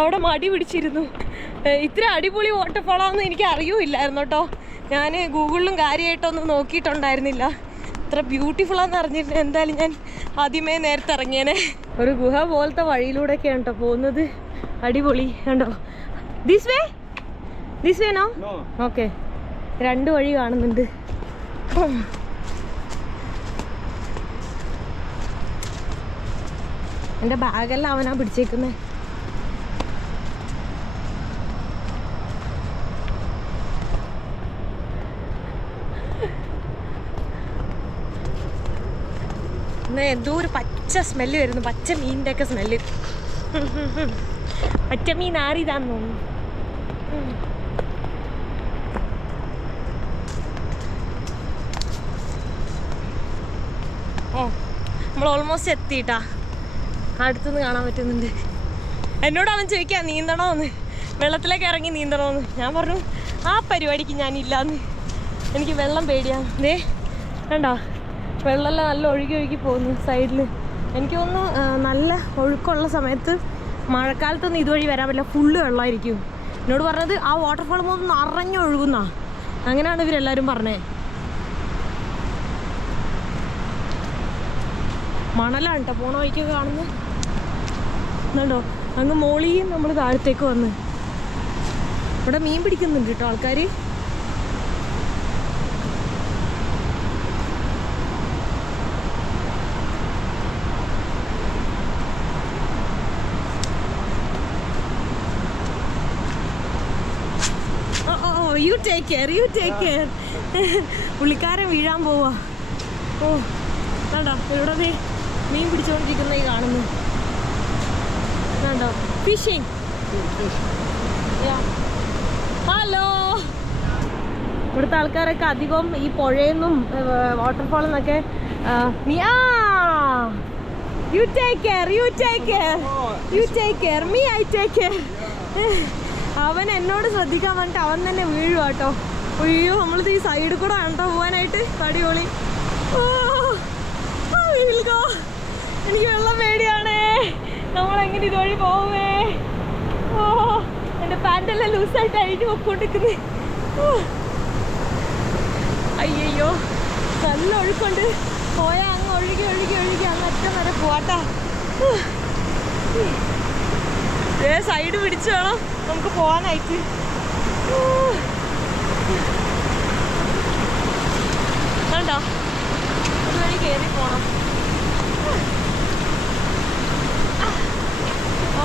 അവിടെ മടി പിടിച്ചിരുന്നു. ഇത്ര അടിപൊളി വാട്ടർഫാളാണെന്ന് എനിക്ക് അറിയില്ലായിരുന്നു കേട്ടോ. ഞാൻ ഗൂഗിളിലും കാര്യമായിട്ടൊന്നും നോക്കിയിട്ടുണ്ടായിരുന്നില്ല. ഇത്ര ബ്യൂട്ടിഫുള്ളാന്ന് അറിഞ്ഞിട്ട് എന്തായാലും ഞാൻ ആദ്യമേ നേരത്തെ ഇറങ്ങിയേനെ. ഒരു ഗുഹ പോലത്തെ വഴിയിലൂടെയൊക്കെയാണ് കേട്ടോ പോകുന്നത്. അടിപൊളി കണ്ടോ. This way no? ഓക്കെ, 2 വഴി കാണുന്നുണ്ട്. എൻ്റെ ബാഗെല്ലാം അവനാ പിടിച്ചേക്കുന്നത്. എന്തോ ഒരു പച്ച സ്മെല്ല് വരുന്നു. പച്ച മീനിൻ്റെ ഒക്കെ സ്മെല്ല്. പച്ച മീൻ ആറിതാന്ന് തോന്നുന്നു. നമ്മൾ ഓൾമോസ്റ്റ് എത്തിയിട്ടാ. അടുത്തുനിന്ന് കാണാൻ പറ്റുന്നുണ്ട്. എന്നോട് അവൻ ചോദിക്കാം നീന്തണമെന്ന്, വെള്ളത്തിലേക്ക് ഇറങ്ങി നീന്തണമെന്ന്. ഞാൻ പറഞ്ഞു ആ പരിപാടിക്ക് ഞാനില്ലാന്ന്, എനിക്ക് വെള്ളം പേടിയാണ്. കണ്ടോ വെള്ളമെല്ലാം നല്ല ഒഴുകി പോകുന്നു സൈഡിൽ. എനിക്ക് തോന്നുന്നു നല്ല ഒഴുക്കുള്ള സമയത്ത് മഴക്കാലത്തൊന്നും ഇതുവഴി വരാൻ പറ്റില്ല. ഫുള്ള് വെള്ളമായിരിക്കും. എന്നോട് പറഞ്ഞത് ആ വാട്ടർഫാൾ മൊത്തം നിറഞ്ഞൊഴുകുന്ന, അങ്ങനെയാണ് ഇവരെല്ലാവരും പറഞ്ഞത്. മണലാണ് കേട്ടോ പോണ വഴിക്കൊക്കെ കാണുന്നത്. എന്നുണ്ടോ അങ്ങ് മോളിയും നമ്മൾ താഴത്തേക്ക് വന്ന് ഇവിടെ മീൻ പിടിക്കുന്നുണ്ട് കേട്ടോ ആൾക്കാർ. You take care. പുള്ളിക്കാരൻ വീഴാൻ പോവാ. കണ്ടോ ഇവിടെ മീൻ പിടിച്ചുകൊണ്ടിരിക്കുന്ന ഈ കാണുന്നു. കണ്ടോ ഫിഷിങ്. ഹലോ. ഇവിടുത്തെ ആൾക്കാരൊക്കെ അധികം ഈ പുഴയെന്നും വാട്ടർഫാളിൽ നിന്നൊക്കെ you take care me I take care. അവൻ എന്നോട് ശ്രദ്ധിക്കാൻ പറഞ്ഞിട്ട് അവൻ തന്നെ വീഴുക കേട്ടോ. അയ്യോ നമ്മളിത് ഈ സൈഡിൽ കൂടെ വേണ്ടോ പോകാനായിട്ട്. അടിപൊളി. എനിക്ക് വെള്ളം പേടിയാണേ. നമ്മളെങ്ങനെ ഇതുവഴി പോവേ? എൻ്റെ പാൻറ്റെല്ലാം ലൂസായിട്ട് അഴിഞ്ഞ് പൊക്കോണ്ടിരിക്കുന്നത്. അയ്യോ നല്ല ഒഴുക്കുണ്ട്. പോയാൽ അങ്ങ് ഒഴുകി ഒഴുകി ഒഴുകി അങ്ങ് അറ്റം വരെ പോവാട്ടാ. സൈഡ് പിടിച്ചു വേണം നമുക്ക് പോവാനായിട്ട്. കണ്ടോ, അതുവഴി കയറി പോണം.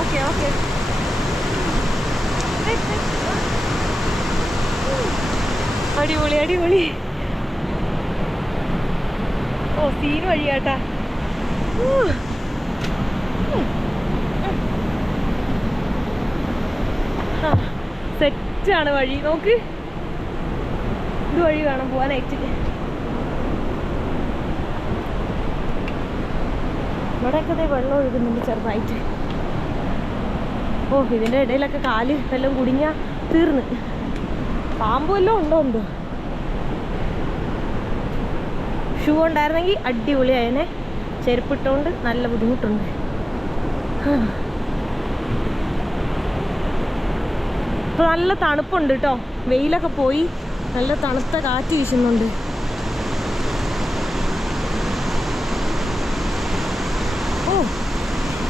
Okay okay. അടിപൊളി അടിപൊളി. ഓ സീൻ വഴിയാട്ടാ. സെറ്റാണ് വഴി. നോക്ക്, ഇത് വഴി വേണം പോവാനായിട്ട്. ഇവിടെയൊക്കെ വെള്ളം ഒഴുകുന്നുണ്ട് ചെറുതായിട്ട്. ഓ ഇതിൻ്റെ ഇടയിലൊക്കെ കാല് എല്ലാം കുടുങ്ങിയാൽ തീർന്ന്. പാമ്പ് വല്ലതും ഉണ്ടോ എന്തോ. ഷൂ ഉണ്ടായിരുന്നെങ്കിൽ അടിപൊളിയായനെ. ചെരുപ്പിട്ടുകൊണ്ട് നല്ല ബുദ്ധിമുട്ടുണ്ട്. ഇപ്പം നല്ല തണുപ്പുണ്ട് കേട്ടോ. വെയിലൊക്കെ പോയി നല്ല തണുത്ത കാറ്റ് വീശുന്നുണ്ട്. ഓ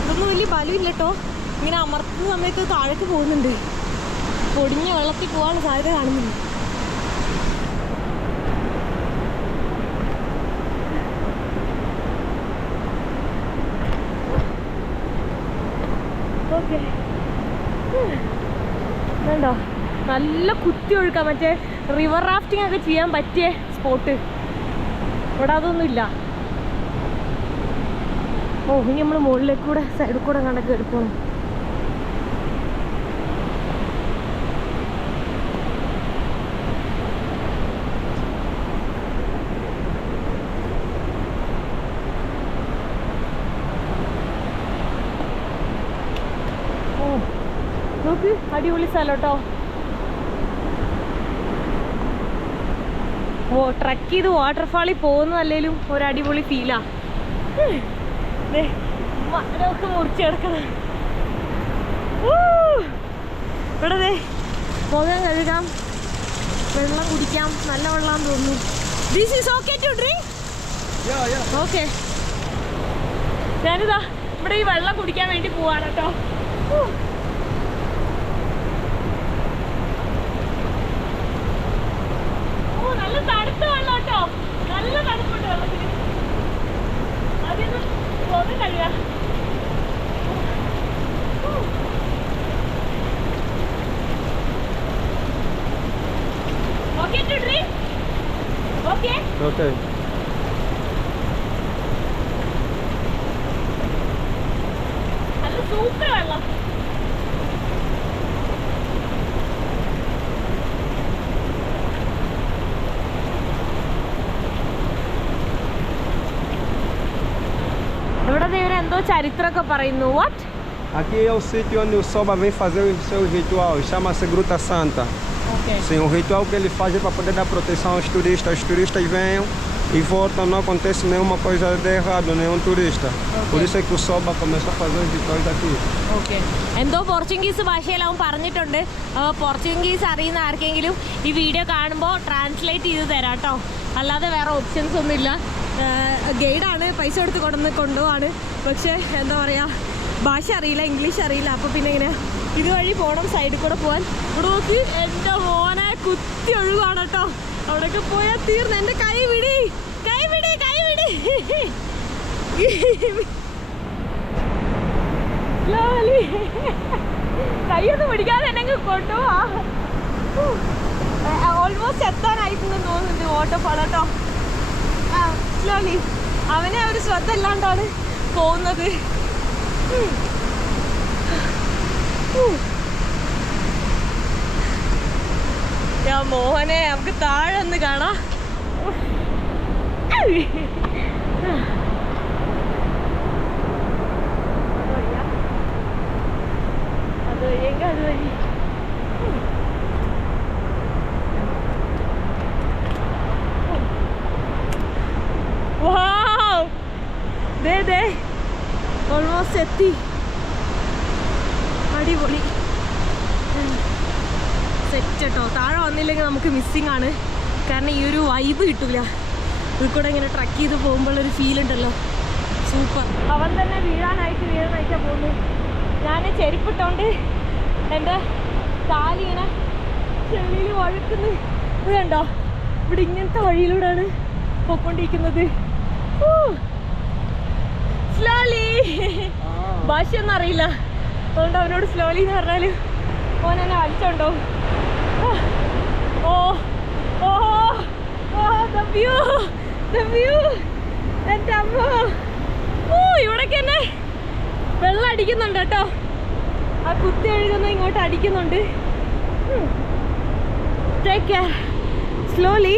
ഇതൊന്നും വലിയ ബലമില്ല കേട്ടോ. ഇങ്ങനെ അമർത്തുന്ന സമയത്ത് താഴേക്ക് പോകുന്നുണ്ട്. പൊടിഞ്ഞ വെള്ളത്തിൽ പോകാനുള്ള സാധ്യത കാണുന്നില്ല. ഓക്കെ വേണ്ടോ, നല്ല കുത്തി ഒഴുക്കാം. മറ്റേ റിവർ റാഫ്റ്റിംഗ് ഒക്കെ ചെയ്യാൻ പറ്റിയ സ്പോട്ട് ഇവിടെ അതൊന്നുമില്ല. ഓ ഇനി നമ്മൾ മുകളിലേക്ക് കൂടെ സൈഡിൽ കൂടെ കണ്ടൊക്കെ എടുക്കണം. നോക്ക് അടിപൊളി സ്ഥലം കേട്ടോ. ഓ ട്രക്ക് ചെയ്ത് വാട്ടർഫാളിൽ പോകുന്നതല്ലേലും ഒരു അടിപൊളി ഫീലാ. മരമൊക്കെ മുറിച്ച് കിടക്കണം. ഇവിടെ മുഖം കഴുകാം, വെള്ളം കുടിക്കാം. നല്ല വെള്ളം തോന്നുന്നു. This is okay to drink? Okay. ഞാനിതാ ഇവിടെ ഈ വെള്ളം കുടിക്കാൻ വേണ്ടി പോവാണ് കേട്ടോ. നല്ല തണുത്ത വെള്ളം കേട്ടോ. നല്ല തണുപ്പുണ്ട് വെള്ളത്തിന്. അതിന്ന് മുഖം കഴുകാം. Okay to drink? Okay Okay. നല്ല സൂപ്പർ വെള്ളം. ഇവിടെ എന്തോ ചരിത്രമൊക്കെ പറയുന്നു. What? Aqui é o sítio onde o Soba vem fazer o seu ritual, chama-se Gruta Santa. Sim, o ritual que ele faz é para poder dar proteção aos turistas. Os turistas vêm e voltam, não acontece nenhuma coisa de errado, nenhum turista. Por isso é que o Soba começou a fazer os rituais aqui. Okay. എന്തോ Portuguese ഭാഷയിലാവും പറഞ്ഞിട്ടുണ്ട്. Portuguese അറിയുന്ന ആർക്കെങ്കിലും ഈ video കാണുമ്പോൾ translate ചെയ്ത് തരാം കേട്ടോ. അല്ലാതെ വേറെ ഓപ്ഷൻസ് ഒന്നുമില്ല. ഗൈഡാണ്, പൈസ കൊടുത്ത് കൊണ്ടുപോവാണ്. പക്ഷേ എന്താ പറയുക, ഭാഷ അറിയില്ല, ഇംഗ്ലീഷ് അറിയില്ല. അപ്പോൾ പിന്നെ ഇങ്ങനെ ഇതുവഴി പോകണം, സൈഡിൽ കൂടെ പോകാൻ. ഇവിടെ നോക്കി എൻ്റെ മോനെ കുത്തി ഒഴുകാണ് കേട്ടോ. അവിടെയൊക്കെ പോയാൽ തീർന്ന്. എൻ്റെ കൈ വിടി, കൈ വിടി, കൈ വിടി. കൈയൊന്നും പിടിക്കാതെ എന്നെ കൊണ്ടുപോവാ. ഓൾമോസ്റ്റ് എത്താനായിട്ടുണ്ടെന്ന് തോന്നുന്നുണ്ട് വാട്ടർഫാൾ കേട്ടോ. സ്ലോലി. അവനെ ഒരു ശ്രദ്ധ ഇല്ലാണ്ടാണ് പോകുന്നത്. മോഹനെ നമുക്ക് താഴെ ഒന്ന് കാണാം. അതുവഴി ഓൾമോസ്റ്റ് എത്തി. അടിപൊളി സെറ്റ് കേട്ടോ. താഴെ വന്നില്ലെങ്കിൽ നമുക്ക് മിസ്സിങ് ആണ്. കാരണം ഈ ഒരു വൈബ് കിട്ടൂല. ഇതിൽ കൂടെ ഇങ്ങനെ ട്രക്ക് ചെയ്ത് പോകുമ്പോഴൊരു ഫീൽ ഉണ്ടല്ലോ, സൂപ്പർ. അവൻ തന്നെ വീഴാനായിട്ടാണ് പോകുന്നത്. ഞാൻ ചെരുപ്പിട്ടോണ്ട് എൻ്റെ കാലിങ്ങനെ ചെളിയിൽ വഴുക്കുന്നു. ഇത് കണ്ടോ, ഇവിടെ ഇങ്ങനത്തെ വഴിയിലൂടെയാണ് പോയിക്കൊണ്ടിരിക്കുന്നത്. സ്ലോലി, ഭാഷയൊന്നും അറിയില്ല, അതുകൊണ്ട് അവനോട് സ്ലോലി എന്ന് പറഞ്ഞാൽ ഓൻ എന്നെ വലിച്ചോണ്ടോ. ഓ ഓ ഓ the view എൻ്റെ അമ്മ. ഇവിടേക്ക് തന്നെ വെള്ളം അടിക്കുന്നുണ്ട് കേട്ടോ, ആ കുത്തി ഒഴുകുന്ന ഇങ്ങോട്ട് അടിക്കുന്നുണ്ട്. Take care, slowly.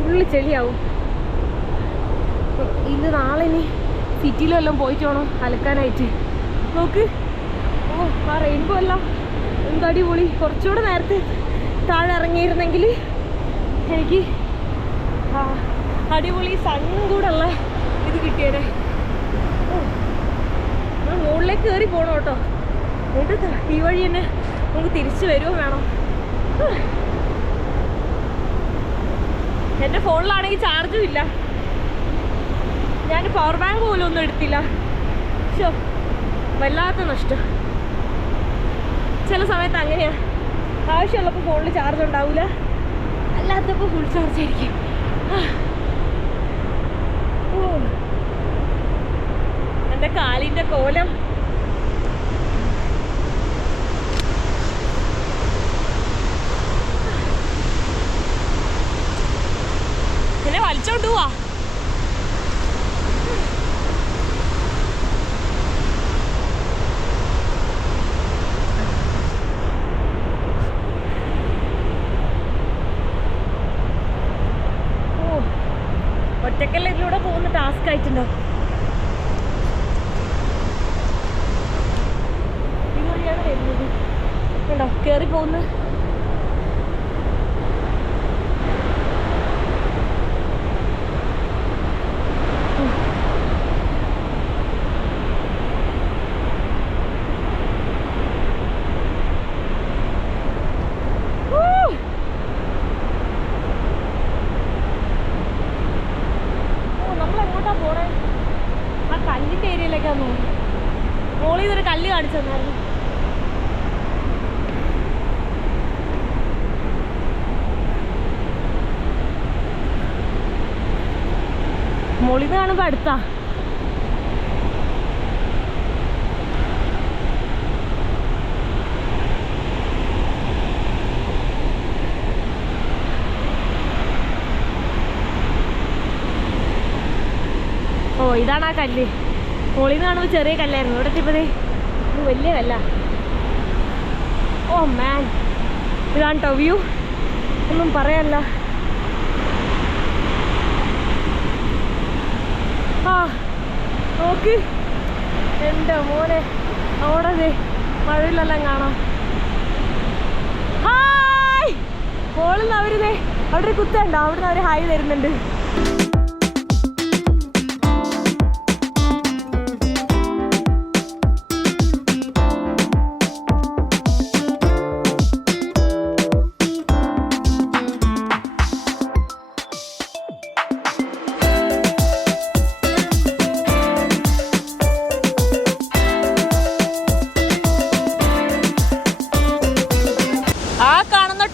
ഫുള്ള് ചെളിയാവും. ഇത് നാളെ ഇനി സിറ്റിയിലും എല്ലാം പോയിട്ട് വേണം അലക്കാനായിട്ട്. നോക്ക്, ഓ ആ റെയിൻബോ എല്ലാം എന്ത് അടിപൊളി. കുറച്ചുകൂടെ നേരത്തെ താഴെ ഇറങ്ങിയിരുന്നെങ്കിൽ എനിക്ക് അടിപൊളി സണ്ണും കൂടെ ഉള്ള ഇത് കിട്ടിയേനെ. നമ്മൾ മുകളിലേക്ക് കയറി പോകണം കേട്ടോ, എന്നിട്ട് ഈ വഴി തന്നെ നമുക്ക് തിരിച്ചു വരുമോ വേണം. എൻ്റെ ഫോണിലാണെങ്കിൽ ചാർജും ഇല്ല, ഞാൻ പവർ ബാങ്ക് പോലും ഒന്നും എടുത്തില്ല. ഷോ, വല്ലാത്ത നഷ്ടം. ചില സമയത്ത് അങ്ങനെയാണ്, ആവശ്യമുള്ളപ്പോൾ ഫോണിൽ ചാർജ് ഉണ്ടാവില്ല, അല്ലാത്തപ്പോൾ ഫുൾ ചാർജ് ആയിരിക്കും. എൻ്റെ കാലിൻ്റെ കോലം. ഇങ്ങനെ വലിച്ചോണ്ട് പോവാ. ഒറ്റക്കല്ല ഇതിലൂടെ പോകുന്ന ടാസ്ക് ആയിട്ടുണ്ടോ. ഈ വഴിയാണ് വരുന്നത് കണ്ടോ, കയറി പോകുന്നത്. മോളിൽ നിന്നൊരു കല്ല് കാണിച്ചു തന്നായിരുന്നു. മോളിൽ നിന്ന് കാണുമ്പോ അടുത്താ. ഓ ഇതാണ് ആ കല്ല്. മോളിൽ നിന്ന് കാണുമ്പോൾ ചെറിയ കല്ലായിരുന്നു, ഇവിടെ എത്തിയപ്പോഴേ ഇത് വലിയ കല്ല. ഓ മാൻ, ഇതാണ് കേട്ടോ വ്യൂ, ഒന്നും പറയാനല്ല. ആ നോക്ക് എൻ്റെ മോനെ, അവിടെ മഴയിലെല്ലാം കാണാം. ഹായ്, മോളിൽ നിന്ന് അവര് അവിടെ ഒരു കുത്തുണ്ടോ, അവിടെ നിന്ന് അവർ ഹായ് തരുന്നുണ്ട്.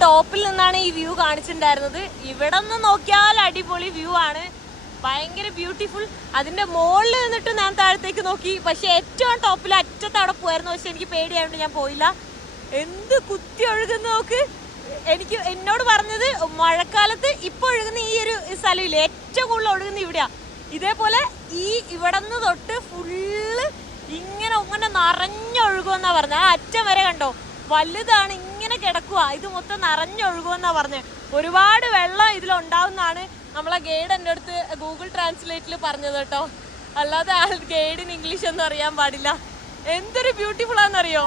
ടോപ്പിൽ നിന്നാണ് ഈ വ്യൂ കാണിച്ചിട്ടുണ്ടായിരുന്നത്. ഇവിടെ നിന്ന് നോക്കിയാൽ അടിപൊളി വ്യൂ ആണ്, ഭയങ്കര ബ്യൂട്ടിഫുൾ. അതിന്റെ മുകളിൽ നിന്നിട്ട് ഞാൻ താഴത്തേക്ക് നോക്കി, പക്ഷെ ഏറ്റവും ടോപ്പിൽ അറ്റത്ത് അവിടെ പോയായിരുന്നു, പക്ഷെ എനിക്ക് പേടിയായതുകൊണ്ട് ഞാൻ പോയില്ല. എന്ത് കുത്തി ഒഴുകുന്ന നോക്ക്. എന്നോട് പറഞ്ഞത് മഴക്കാലത്ത് ഇപ്പൊ ഒഴുകുന്ന ഈ ഒരു സ്ഥലമില്ലേ, ഏറ്റവും കൂടുതൽ ഒഴുകുന്ന ഇവിടെയാ. ഇതേപോലെ ഇവിടെ നിന്ന് തൊട്ട് ഫുള്ള് ഇങ്ങനെ നിറഞ്ഞൊഴുകുമെന്നാ പറഞ്ഞത്. ആ അറ്റം വരെ കണ്ടോ, വലുതാണ്, ഇങ്ങനെ കിടക്കുക. ഇത് മൊത്തം നിറഞ്ഞൊഴുകുമെന്നാ പറഞ്ഞത്. ഒരുപാട് വെള്ളം ഇതിലുണ്ടാവുന്നതാണ് നമ്മളെ ഗൈഡ് എൻ്റെ അടുത്ത് ഗൂഗിൾ ട്രാൻസ്ലേറ്റിൽ പറഞ്ഞത് കേട്ടോ. അല്ലാതെ ആ ഗൈഡിന് ഇംഗ്ലീഷ് ഒന്നും അറിയാൻ പാടില്ല. എന്തൊരു ബ്യൂട്ടിഫുൾ ആണെന്നറിയോ.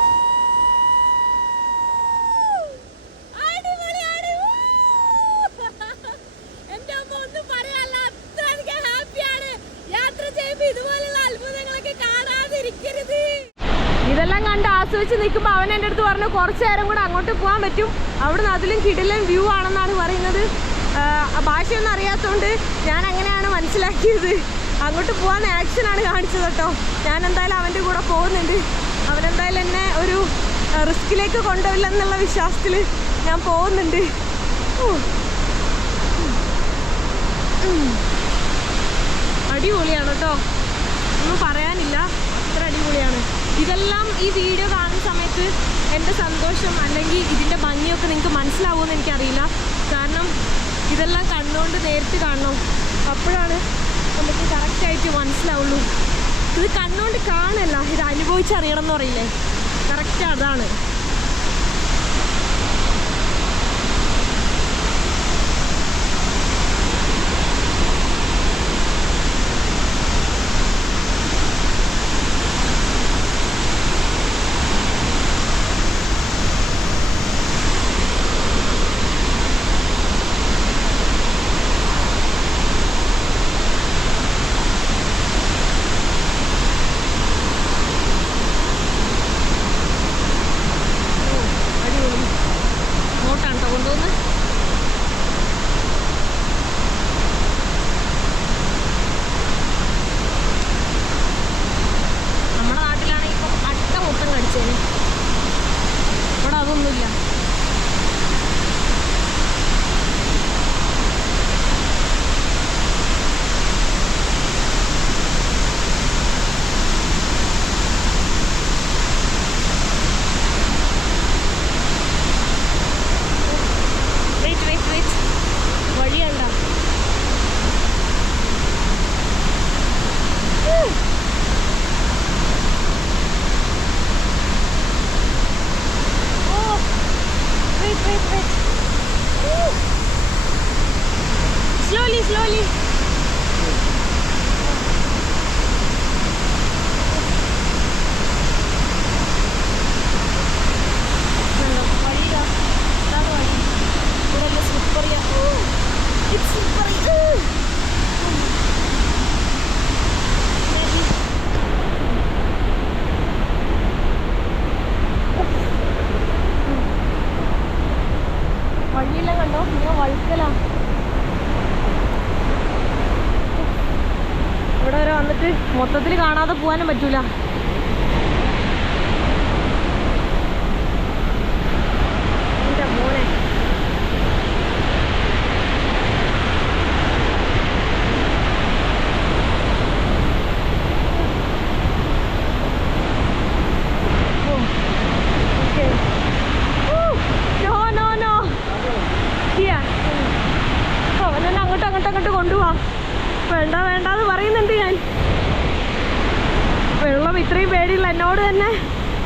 എന്റെ അമ്മ ഒന്നും പറയാല്ല, അത്രയ്ക്ക് ഹാപ്പിയാണ്. യാത്ര ചെയ്യുമ്പോ ഇതുപോലുള്ള അത്ഭുതങ്ങളൊക്കെ കാണാതിരിക്കരുത്. ഇതെല്ലാം കണ്ട് ആസ്വദിച്ച് ആലോചിച്ച് നിൽക്കുമ്പോൾ അവൻ എൻ്റെ അടുത്ത് പറഞ്ഞു കുറച്ച് നേരം കൂടെ അങ്ങോട്ട് പോകാൻ പറ്റും, അവിടുന്ന് അതിലും കിടിലൻ വ്യൂ ആണെന്നാണ് പറയുന്നത്. ഭാഷയൊന്നും അറിയാത്തതുകൊണ്ട് ഞാൻ അങ്ങനെയാണ് മനസ്സിലാക്കിയത്. അങ്ങോട്ട് പോകാൻ ആക്ഷനാണ് കാണിച്ചത് കേട്ടോ. ഞാൻ എന്തായാലും അവൻ്റെ കൂടെ പോകുന്നുണ്ട്. അവനെന്തായാലും എന്നെ ഒരു റിസ്കിലേക്ക് കൊണ്ടുപോയില്ലെന്നുള്ള വിശ്വാസത്തിൽ ഞാൻ പോകുന്നുണ്ട്. അടിപൊളിയാണ് കേട്ടോ, ഒന്നും പറയാനില്ല, അത്ര അടിപൊളിയാണ്. ഇതെല്ലാം ഈ വീഡിയോ കാണുന്ന സമയത്ത് എൻ്റെ സന്തോഷം അല്ലെങ്കിൽ ഇതിൻ്റെ ഭംഗിയൊക്കെ നിങ്ങൾക്ക് മനസ്സിലാവുമെന്ന് എനിക്കറിയില്ല. കാരണം ഇതെല്ലാം കണ്ണുകൊണ്ട് നേരിട്ട് കാണണം, അപ്പോഴാണ് നമുക്ക് കറക്റ്റായിട്ട് മനസ്സിലാവുള്ളൂ. ഇത് കണ്ണുകൊണ്ട് കാണല്ല, ഇത് അനുഭവിച്ചറിയണം എന്ന് പറയില്ലേ, കറക്റ്റ് അതാണ്. ഇവിടെ അതൊന്നുമില്ല. വഴിയണ്ട slowly. It's slippery. വഴിയെല്ലാം കണ്ടോ, ഇങ്ങനെ വഴുക്കലാ. ഇവിടെ വരെ വന്നിട്ട് മൊത്തത്തിൽ കാണാതെ പോകാനും പറ്റൂല. എൻ്റെ മോനെ അവനെന്നെ അങ്ങോട്ട് കൊണ്ടുപോവാ. വേണ്ടാന്ന് പറയുന്നുണ്ട് ഞാൻ. വെള്ളം ഇത്രയും പേടിയുള്ള എന്നോട് തന്നെ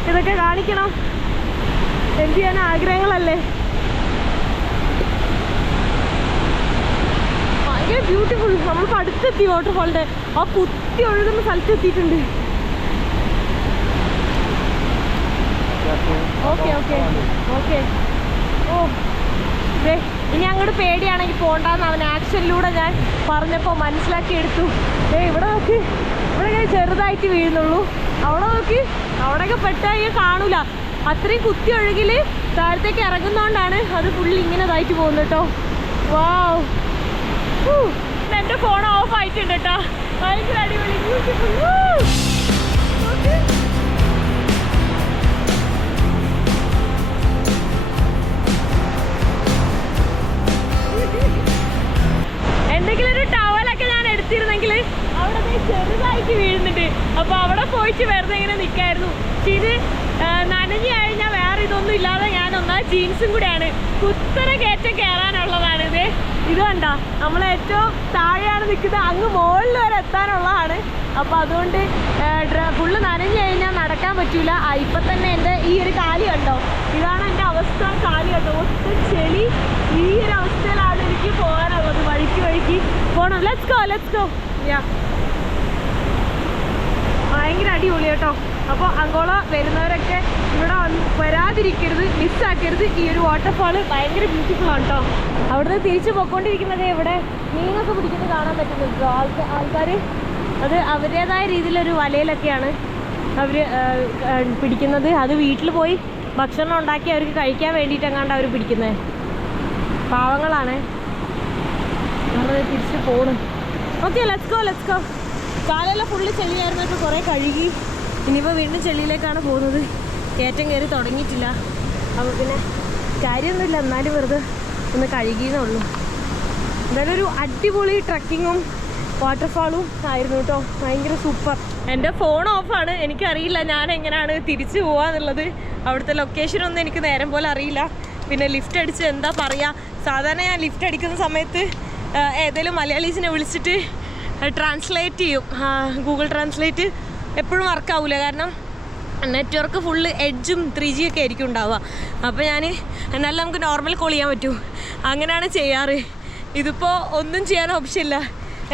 ഇതൊക്കെ കാണിക്കണം. എന്ത് ചെയ്യാൻ, ആഗ്രഹങ്ങളല്ലേ. ഭയങ്കര ബ്യൂട്ടിഫുൾ. നമ്മളിപ്പോൾ അടുത്തെത്തി വാട്ടർഫാളിൻ്റെ ആ കുത്തി ഒഴുകുന്ന സ്ഥലത്തെത്തിയിട്ടുണ്ട്. ഓക്കെ. ഓ ദേ, ഇനി അങ്ങോട്ട് പേടിയാണെങ്കിൽ പോകണ്ടെന്ന് അവൻ ആക്ഷനിലൂടെ ഞാൻ പറഞ്ഞപ്പോൾ മനസ്സിലാക്കി എടുത്തു. ഇവിടെ നോക്കി, ഇവിടെ ഇങ്ങനെ ചെറുതായിട്ട് വീഴുന്നുള്ളൂ. അവിടെ നോക്കി, അവിടെയൊക്കെ പെട്ടായി കാണൂല. അത്രയും കുത്തി ഒഴുകിൽ താഴത്തേക്ക് ഇറങ്ങുന്നതുകൊണ്ടാണ് അത് ഫുള്ളി ഇങ്ങനെ ഇതായിട്ട് പോകുന്നത് കേട്ടോ. വാവ്, എൻ്റെ ഫോൺ ഓഫ് ആയിട്ടുണ്ട് കേട്ടോ. ഭയങ്കര അടിപൊളി, ബ്യൂട്ടിഫുൾ. എന്തെങ്കിലും ഒരു ടവലൊക്കെ ഞാൻ എടുത്തിരുന്നെങ്കിൽ അവിടെ ചെറുതായിട്ട് വീഴുന്നുണ്ട്. അപ്പോൾ അവിടെ പോയിട്ട് വെറുതെ ഇങ്ങനെ നിൽക്കായിരുന്നു. പക്ഷെ ഇത് നനഞ്ഞു കഴിഞ്ഞാൽ വേറെ ഇതൊന്നും ഇല്ലാതെ ഞാൻ ജീൻസും കൂടെയാണ്. കുത്തനെ കയറ്റം കയറാനുള്ളതാണ് ഇത് കണ്ട. നമ്മൾ ഏറ്റവും താഴെയാണ് നിൽക്കുന്നത്, അങ്ങ് മുകളിൽ വരെ എത്താനുള്ളതാണ്. അപ്പോൾ അതുകൊണ്ട് ഫുള്ള് നനഞ്ഞു കഴിഞ്ഞാൽ നടക്കാൻ പറ്റൂല. ഇപ്പം തന്നെ എൻ്റെ ഈ ഒരു കാല് കണ്ടോ, ഇതാണ് എൻ്റെ അവസ്ഥ. കാല് കണ്ടോ, ഒട്ടും ചെളി. ഈ ഒരു അവസ്ഥയിലാണ് എനിക്ക് പോകാനുള്ളത്. വഴിക്ക് പോകണം. Let's go. ഭയങ്കര അടിപൊളി കേട്ടോ. അപ്പോൾ അങ്കോള വരുന്നവരൊക്കെ ഇവിടെ വരാതിരിക്കരുത്, മിസ്സാക്കരുത്. ഈ ഒരു വാട്ടർഫാള് ഭയങ്കര ബ്യൂട്ടിഫുൾ ആണ് കേട്ടോ. അവിടുന്ന് തിരിച്ചു പോയിക്കൊണ്ടിരിക്കുന്നത് ഇവിടെ മീനൊക്കെ പിടിക്കുന്നത് കാണാൻ പറ്റുന്നുണ്ടോ ആൾക്കാർ. അത് അവരുടേതായ രീതിയിലൊരു വലയിലൊക്കെയാണ് അവർ പിടിക്കുന്നത്. അത് വീട്ടിൽ പോയി ഭക്ഷണം ഉണ്ടാക്കി അവർക്ക് കഴിക്കാൻ വേണ്ടിയിട്ടെങ്ങാണ്ട് അവർ പിടിക്കുന്നത്. പാവങ്ങളാണ്. നമ്മൾ തിരിച്ച് പോകണം. Okay, let's go. കാലെല്ലാം ഫുള്ള് ചെളിയായിരുന്നു. ഇപ്പോൾ കുറേ കഴുകി. ഇനിയിപ്പോൾ വീണ്ടും ചെളിയിലേക്കാണ് പോകുന്നത്. കയറ്റം കയറി തുടങ്ങിയിട്ടില്ല. അപ്പോൾ പിന്നെ കാര്യമൊന്നുമില്ല, എന്നാലും വെറുതെ ഒന്ന് കഴുകിയെന്നേ ഉള്ളൂ. എന്തായാലും ഒരു അടിപൊളി ട്രക്കിങ്ങും വാട്ടർഫാളും ആയിരുന്നു കേട്ടോ. ഭയങ്കര സൂപ്പർ. എൻ്റെ ഫോൺ ഓഫാണ്. എനിക്കറിയില്ല ഞാൻ എങ്ങനെയാണ് തിരിച്ചു പോകാന്നുള്ളത്. അവിടുത്തെ ലൊക്കേഷനൊന്നും എനിക്ക് നേരം പോലെ അറിയില്ല. പിന്നെ ലിഫ്റ്റ് അടിച്ച് എന്താ പറയുക, സാധാരണ ഞാൻ ലിഫ്റ്റ് അടിക്കുന്ന സമയത്ത് ഏതെങ്കിലും മലയാളീസിനെ വിളിച്ചിട്ട് ട്രാൻസ്ലേറ്റ് ചെയ്യും. ഗൂഗിൾ ട്രാൻസ്ലേറ്റ് എപ്പോഴും വർക്കാവില്ല, കാരണം നെറ്റ്വർക്ക് ഫുള്ള് എഡ്ജും 3G ഒക്കെ ആയിരിക്കും ഉണ്ടാവുക. അപ്പോൾ ഞാൻ എന്നാലും നമുക്ക് നോർമൽ കോൾ ചെയ്യാൻ പറ്റൂ, അങ്ങനെയാണ് ചെയ്യാറ്. ഇതിപ്പോൾ ഒന്നും ചെയ്യാൻ ഓപ്ഷൻ ഇല്ല.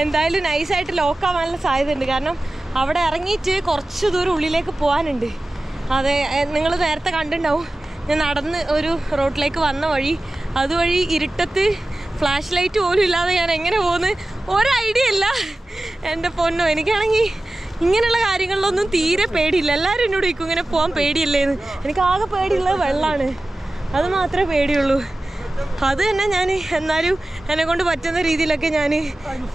എന്തായാലും നൈസായിട്ട് ലോക്കാവാനുള്ള സാധ്യതയുണ്ട്, കാരണം അവിടെ ഇറങ്ങിയിട്ട് കുറച്ച് ദൂരം ഉള്ളിലേക്ക് പോകാനുണ്ട്. അതെ, നിങ്ങൾ നേരത്തെ കണ്ടിട്ടുണ്ടാവും, ഞാൻ നടന്ന് ഒരു റോഡിലേക്ക് വന്ന വഴി, അതുവഴി ഇരുട്ടത്ത് ഫ്ലാഷ് ലൈറ്റ് പോലും ഇല്ലാതെ ഞാൻ എങ്ങനെ പോകുന്നു ഒരു ഐഡിയ ഇല്ല. എൻ്റെ പൊന്നോ, എനിക്കാണെങ്കിൽ ഇങ്ങനെയുള്ള കാര്യങ്ങളിലൊന്നും തീരെ പേടിയില്ല. എല്ലാവരും എന്നോട് ചോദിക്കും ഇങ്ങനെ പോകാൻ പേടിയില്ലേന്ന്. എനിക്ക് ആകെ പേടിയുള്ളത് വെള്ളമാണ്, അത് മാത്രമേ പേടിയുള്ളൂ. അത് തന്നെ ഞാൻ എന്നാലും എന്നെ കൊണ്ട് പറ്റുന്ന രീതിയിലൊക്കെ ഞാൻ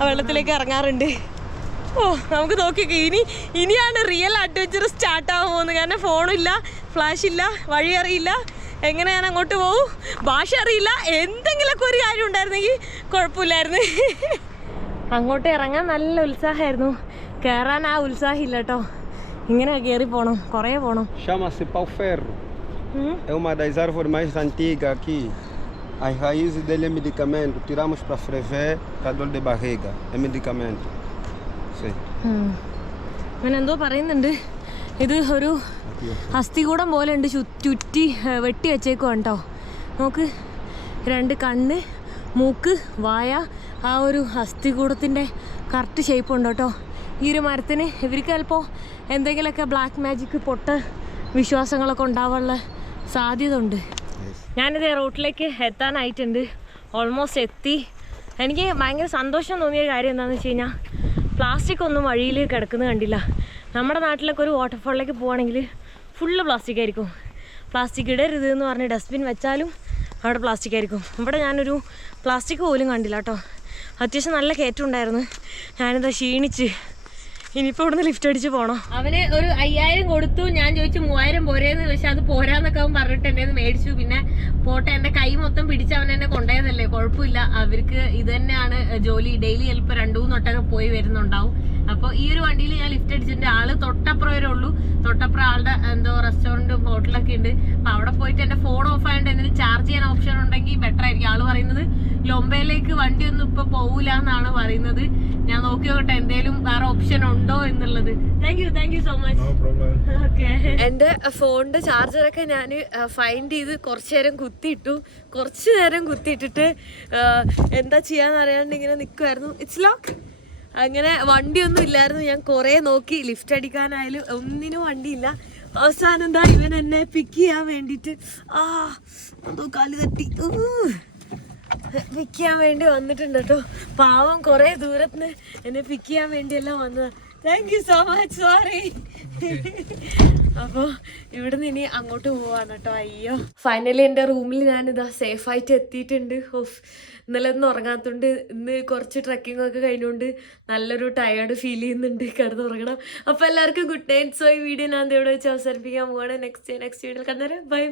വെള്ളത്തിലേക്ക് ഇറങ്ങാറുണ്ട്. ഓ, നമുക്ക് നോക്കിയൊക്കെ ഇനിയാണ് റിയൽ അഡ്വഞ്ചർ സ്റ്റാർട്ടാകാൻ പോകുന്നത്. കാരണം ഫോണില്ല, ഫ്ലാഷ് ഇല്ല, വഴി അറിയില്ല, എങ്ങനെ ഞാൻ അങ്ങോട്ട് പോകും, ഭാഷ അറിയില്ല. എന്തെങ്കിലുമൊക്കെ ഒരു കാര്യം ഉണ്ടായിരുന്നെങ്കിൽ കുഴപ്പമില്ലായിരുന്നു. അങ്ങോട്ട് ഇറങ്ങാൻ നല്ല ഉത്സാഹമായിരുന്നു, കയറാൻ ആ ഉത്സാഹം ഇല്ല കേട്ടോ. ഇങ്ങനെ കയറി പോകണം, കുറേ പോകണം. Chama-se pau-ferro. É uma das árvores mais antigas aqui. As raízes dele é medicamento. Tiramos para ferver, para dor de barriga. É medicamento. Sim. അങ്ങനെ എന്തോ പറയുന്നുണ്ട്. ഇത് ഒരു അസ്ഥികൂടം പോലെ ഉണ്ട്, ചുറ്റി വെട്ടി വെച്ചേക്കുവാണ് കേട്ടോ. നോക്ക്, 2 കണ്ണ്, മൂക്ക്, വായ, ആ ഒരു അസ്ഥികൂടത്തിൻ്റെ കറക്റ്റ് ഷേപ്പ് ഉണ്ട് കേട്ടോ ഈ ഒരു മരത്തിന്. ഇവർക്ക് ചിലപ്പോൾ എന്തെങ്കിലുമൊക്കെ ബ്ലാക്ക് മാജിക് പൊട്ട വിശ്വാസങ്ങളൊക്കെ ഉണ്ടാവാനുള്ള സാധ്യത ഉണ്ട്. ഞാനിത് റോട്ടിലേക്ക് എത്താനായിട്ടുണ്ട്, ഓൾമോസ്റ്റ് എത്തി. എനിക്ക് ഭയങ്കര സന്തോഷം തോന്നിയ കാര്യം എന്താണെന്ന് വെച്ച് കഴിഞ്ഞാൽ, പ്ലാസ്റ്റിക് ഒന്നും വഴിയിൽ കിടക്കുന്നത് കണ്ടില്ല. നമ്മുടെ നാട്ടിലൊക്കെ ഒരു വാട്ടർഫാളിലേക്ക് പോവുകയാണെങ്കിൽ ഫുള്ള് പ്ലാസ്റ്റിക് ആയിരിക്കും. പ്ലാസ്റ്റിക് ഇടരുത് എന്ന് പറഞ്ഞ് ഡസ്റ്റ്ബിൻ വെച്ചാലും അവിടെ പ്ലാസ്റ്റിക് ആയിരിക്കും. ഇവിടെ ഞാനൊരു പ്ലാസ്റ്റിക് പോലും കണ്ടില്ല കേട്ടോ. അത്യാവശ്യം നല്ല കയറ്റം ഉണ്ടായിരുന്നു. ഞാനിതാ ക്ഷീണിച്ച് ഇനിയിപ്പോൾ ഇവിടുന്ന് ലിഫ്റ്റ് അടിച്ച് പോകണം. അവന് ഒരു 5000 കൊടുത്തു. ഞാൻ ചോദിച്ചു 3000 പോരേന്ന്, പക്ഷെ അത് പോരാന്നൊക്കെ അവൻ പറഞ്ഞിട്ട് എൻ്റെ മേടിച്ചു. പിന്നെ പോട്ടെ, എൻ്റെ കൈ മൊത്തം പിടിച്ച് അവൻ എന്നെ കൊണ്ടുപോയതല്ലേ, കുഴപ്പമില്ല. അവർക്ക് ഇത് തന്നെയാണ് ജോലി. ഡെയിലി ചിലപ്പോൾ 2-3 വട്ടമൊക്കെ പോയി വരുന്നുണ്ടാവും. അപ്പോൾ ഈ ഒരു വണ്ടിയിൽ ഞാൻ ലിഫ്റ്റ് അടിച്ചിട്ടുണ്ട്. ആള് തൊട്ടപ്പുറം വരെ ഉള്ളൂ. തൊട്ടപ്പുറം ആളുടെ എന്തോ റെസ്റ്റോറൻറ്റും ഹോട്ടലൊക്കെ ഉണ്ട്. അപ്പോൾ അവിടെ പോയിട്ട് എൻ്റെ ഫോൺ ഓഫ് ആയതുകൊണ്ട് എന്തെങ്കിലും ചാർജ് ചെയ്യാൻ ഓപ്ഷൻ ഉണ്ടെങ്കിൽ ബെറ്റർ ആയിരിക്കും. ആള് പറയുന്നത് ലൊമ്പയിലേക്ക് വണ്ടിയൊന്നും ഇപ്പോൾ പോകില്ല എന്നാണ് പറയുന്നത്. ഞാൻ നോക്കി നോക്കട്ടെ എന്തെങ്കിലും വേറെ ഓപ്ഷൻ ഉണ്ടോ എന്നുള്ളത്. Thank you so much. Okay, എൻ്റെ ഫോണിൻ്റെ ചാർജറൊക്കെ ഞാൻ ഫൈൻഡ് ചെയ്ത് കുറച്ച് നേരം കുത്തിയിട്ടിട്ട് എന്താ ചെയ്യാന്ന് അറിയാണ്ട് ഇങ്ങനെ നിൽക്കുമായിരുന്നു. It's lock. അങ്ങനെ വണ്ടിയൊന്നും ഇല്ലായിരുന്നു. ഞാൻ കുറേ നോക്കി, ലിഫ്റ്റ് അടിക്കാനായാലും ഒന്നിനും വണ്ടിയില്ല. അവസാനം എന്താ ഇവൻ എന്നെ പിക്ക് ചെയ്യാൻ വേണ്ടിയിട്ട് എന്തോ കാല് തട്ടി പിക്ക് ചെയ്യാൻ വേണ്ടി വന്നിട്ടുണ്ട് കേട്ടോ. പാവം കുറേ ദൂരത്തിന് എന്നെ പിക്ക് ചെയ്യാൻ വേണ്ടിയെല്ലാം വന്നതാണ്. Thank you so much. Sorry. അപ്പോൾ ഇവിടുന്ന് ഇനി അങ്ങോട്ട് പോവാണ് കേട്ടോ. അയ്യോ, ഫൈനലി എൻ്റെ റൂമിൽ ഞാനിതാ സേഫായിട്ട് എത്തിയിട്ടുണ്ട്. ഇന്നലെ ഒന്നും ഉറങ്ങാത്തതുകൊണ്ട് ഇന്ന് കുറച്ച് ട്രക്കിംഗ് ഒക്കെ കഴിഞ്ഞുകൊണ്ട് നല്ലൊരു ടയേർഡ് ഫീൽ ചെയ്യുന്നുണ്ട്. കിടന്നുറങ്ങണം. അപ്പോൾ എല്ലാവർക്കും ഗുഡ് നൈറ്റ്. സോ ഈ വീഡിയോ ഞാൻ ഇവിടെ വെച്ച് അവസാനിപ്പിക്കാൻ പോവാണ്. നെക്സ്റ്റ് വീഡിയോയിൽ കണ്ടേരെ. ബൈ.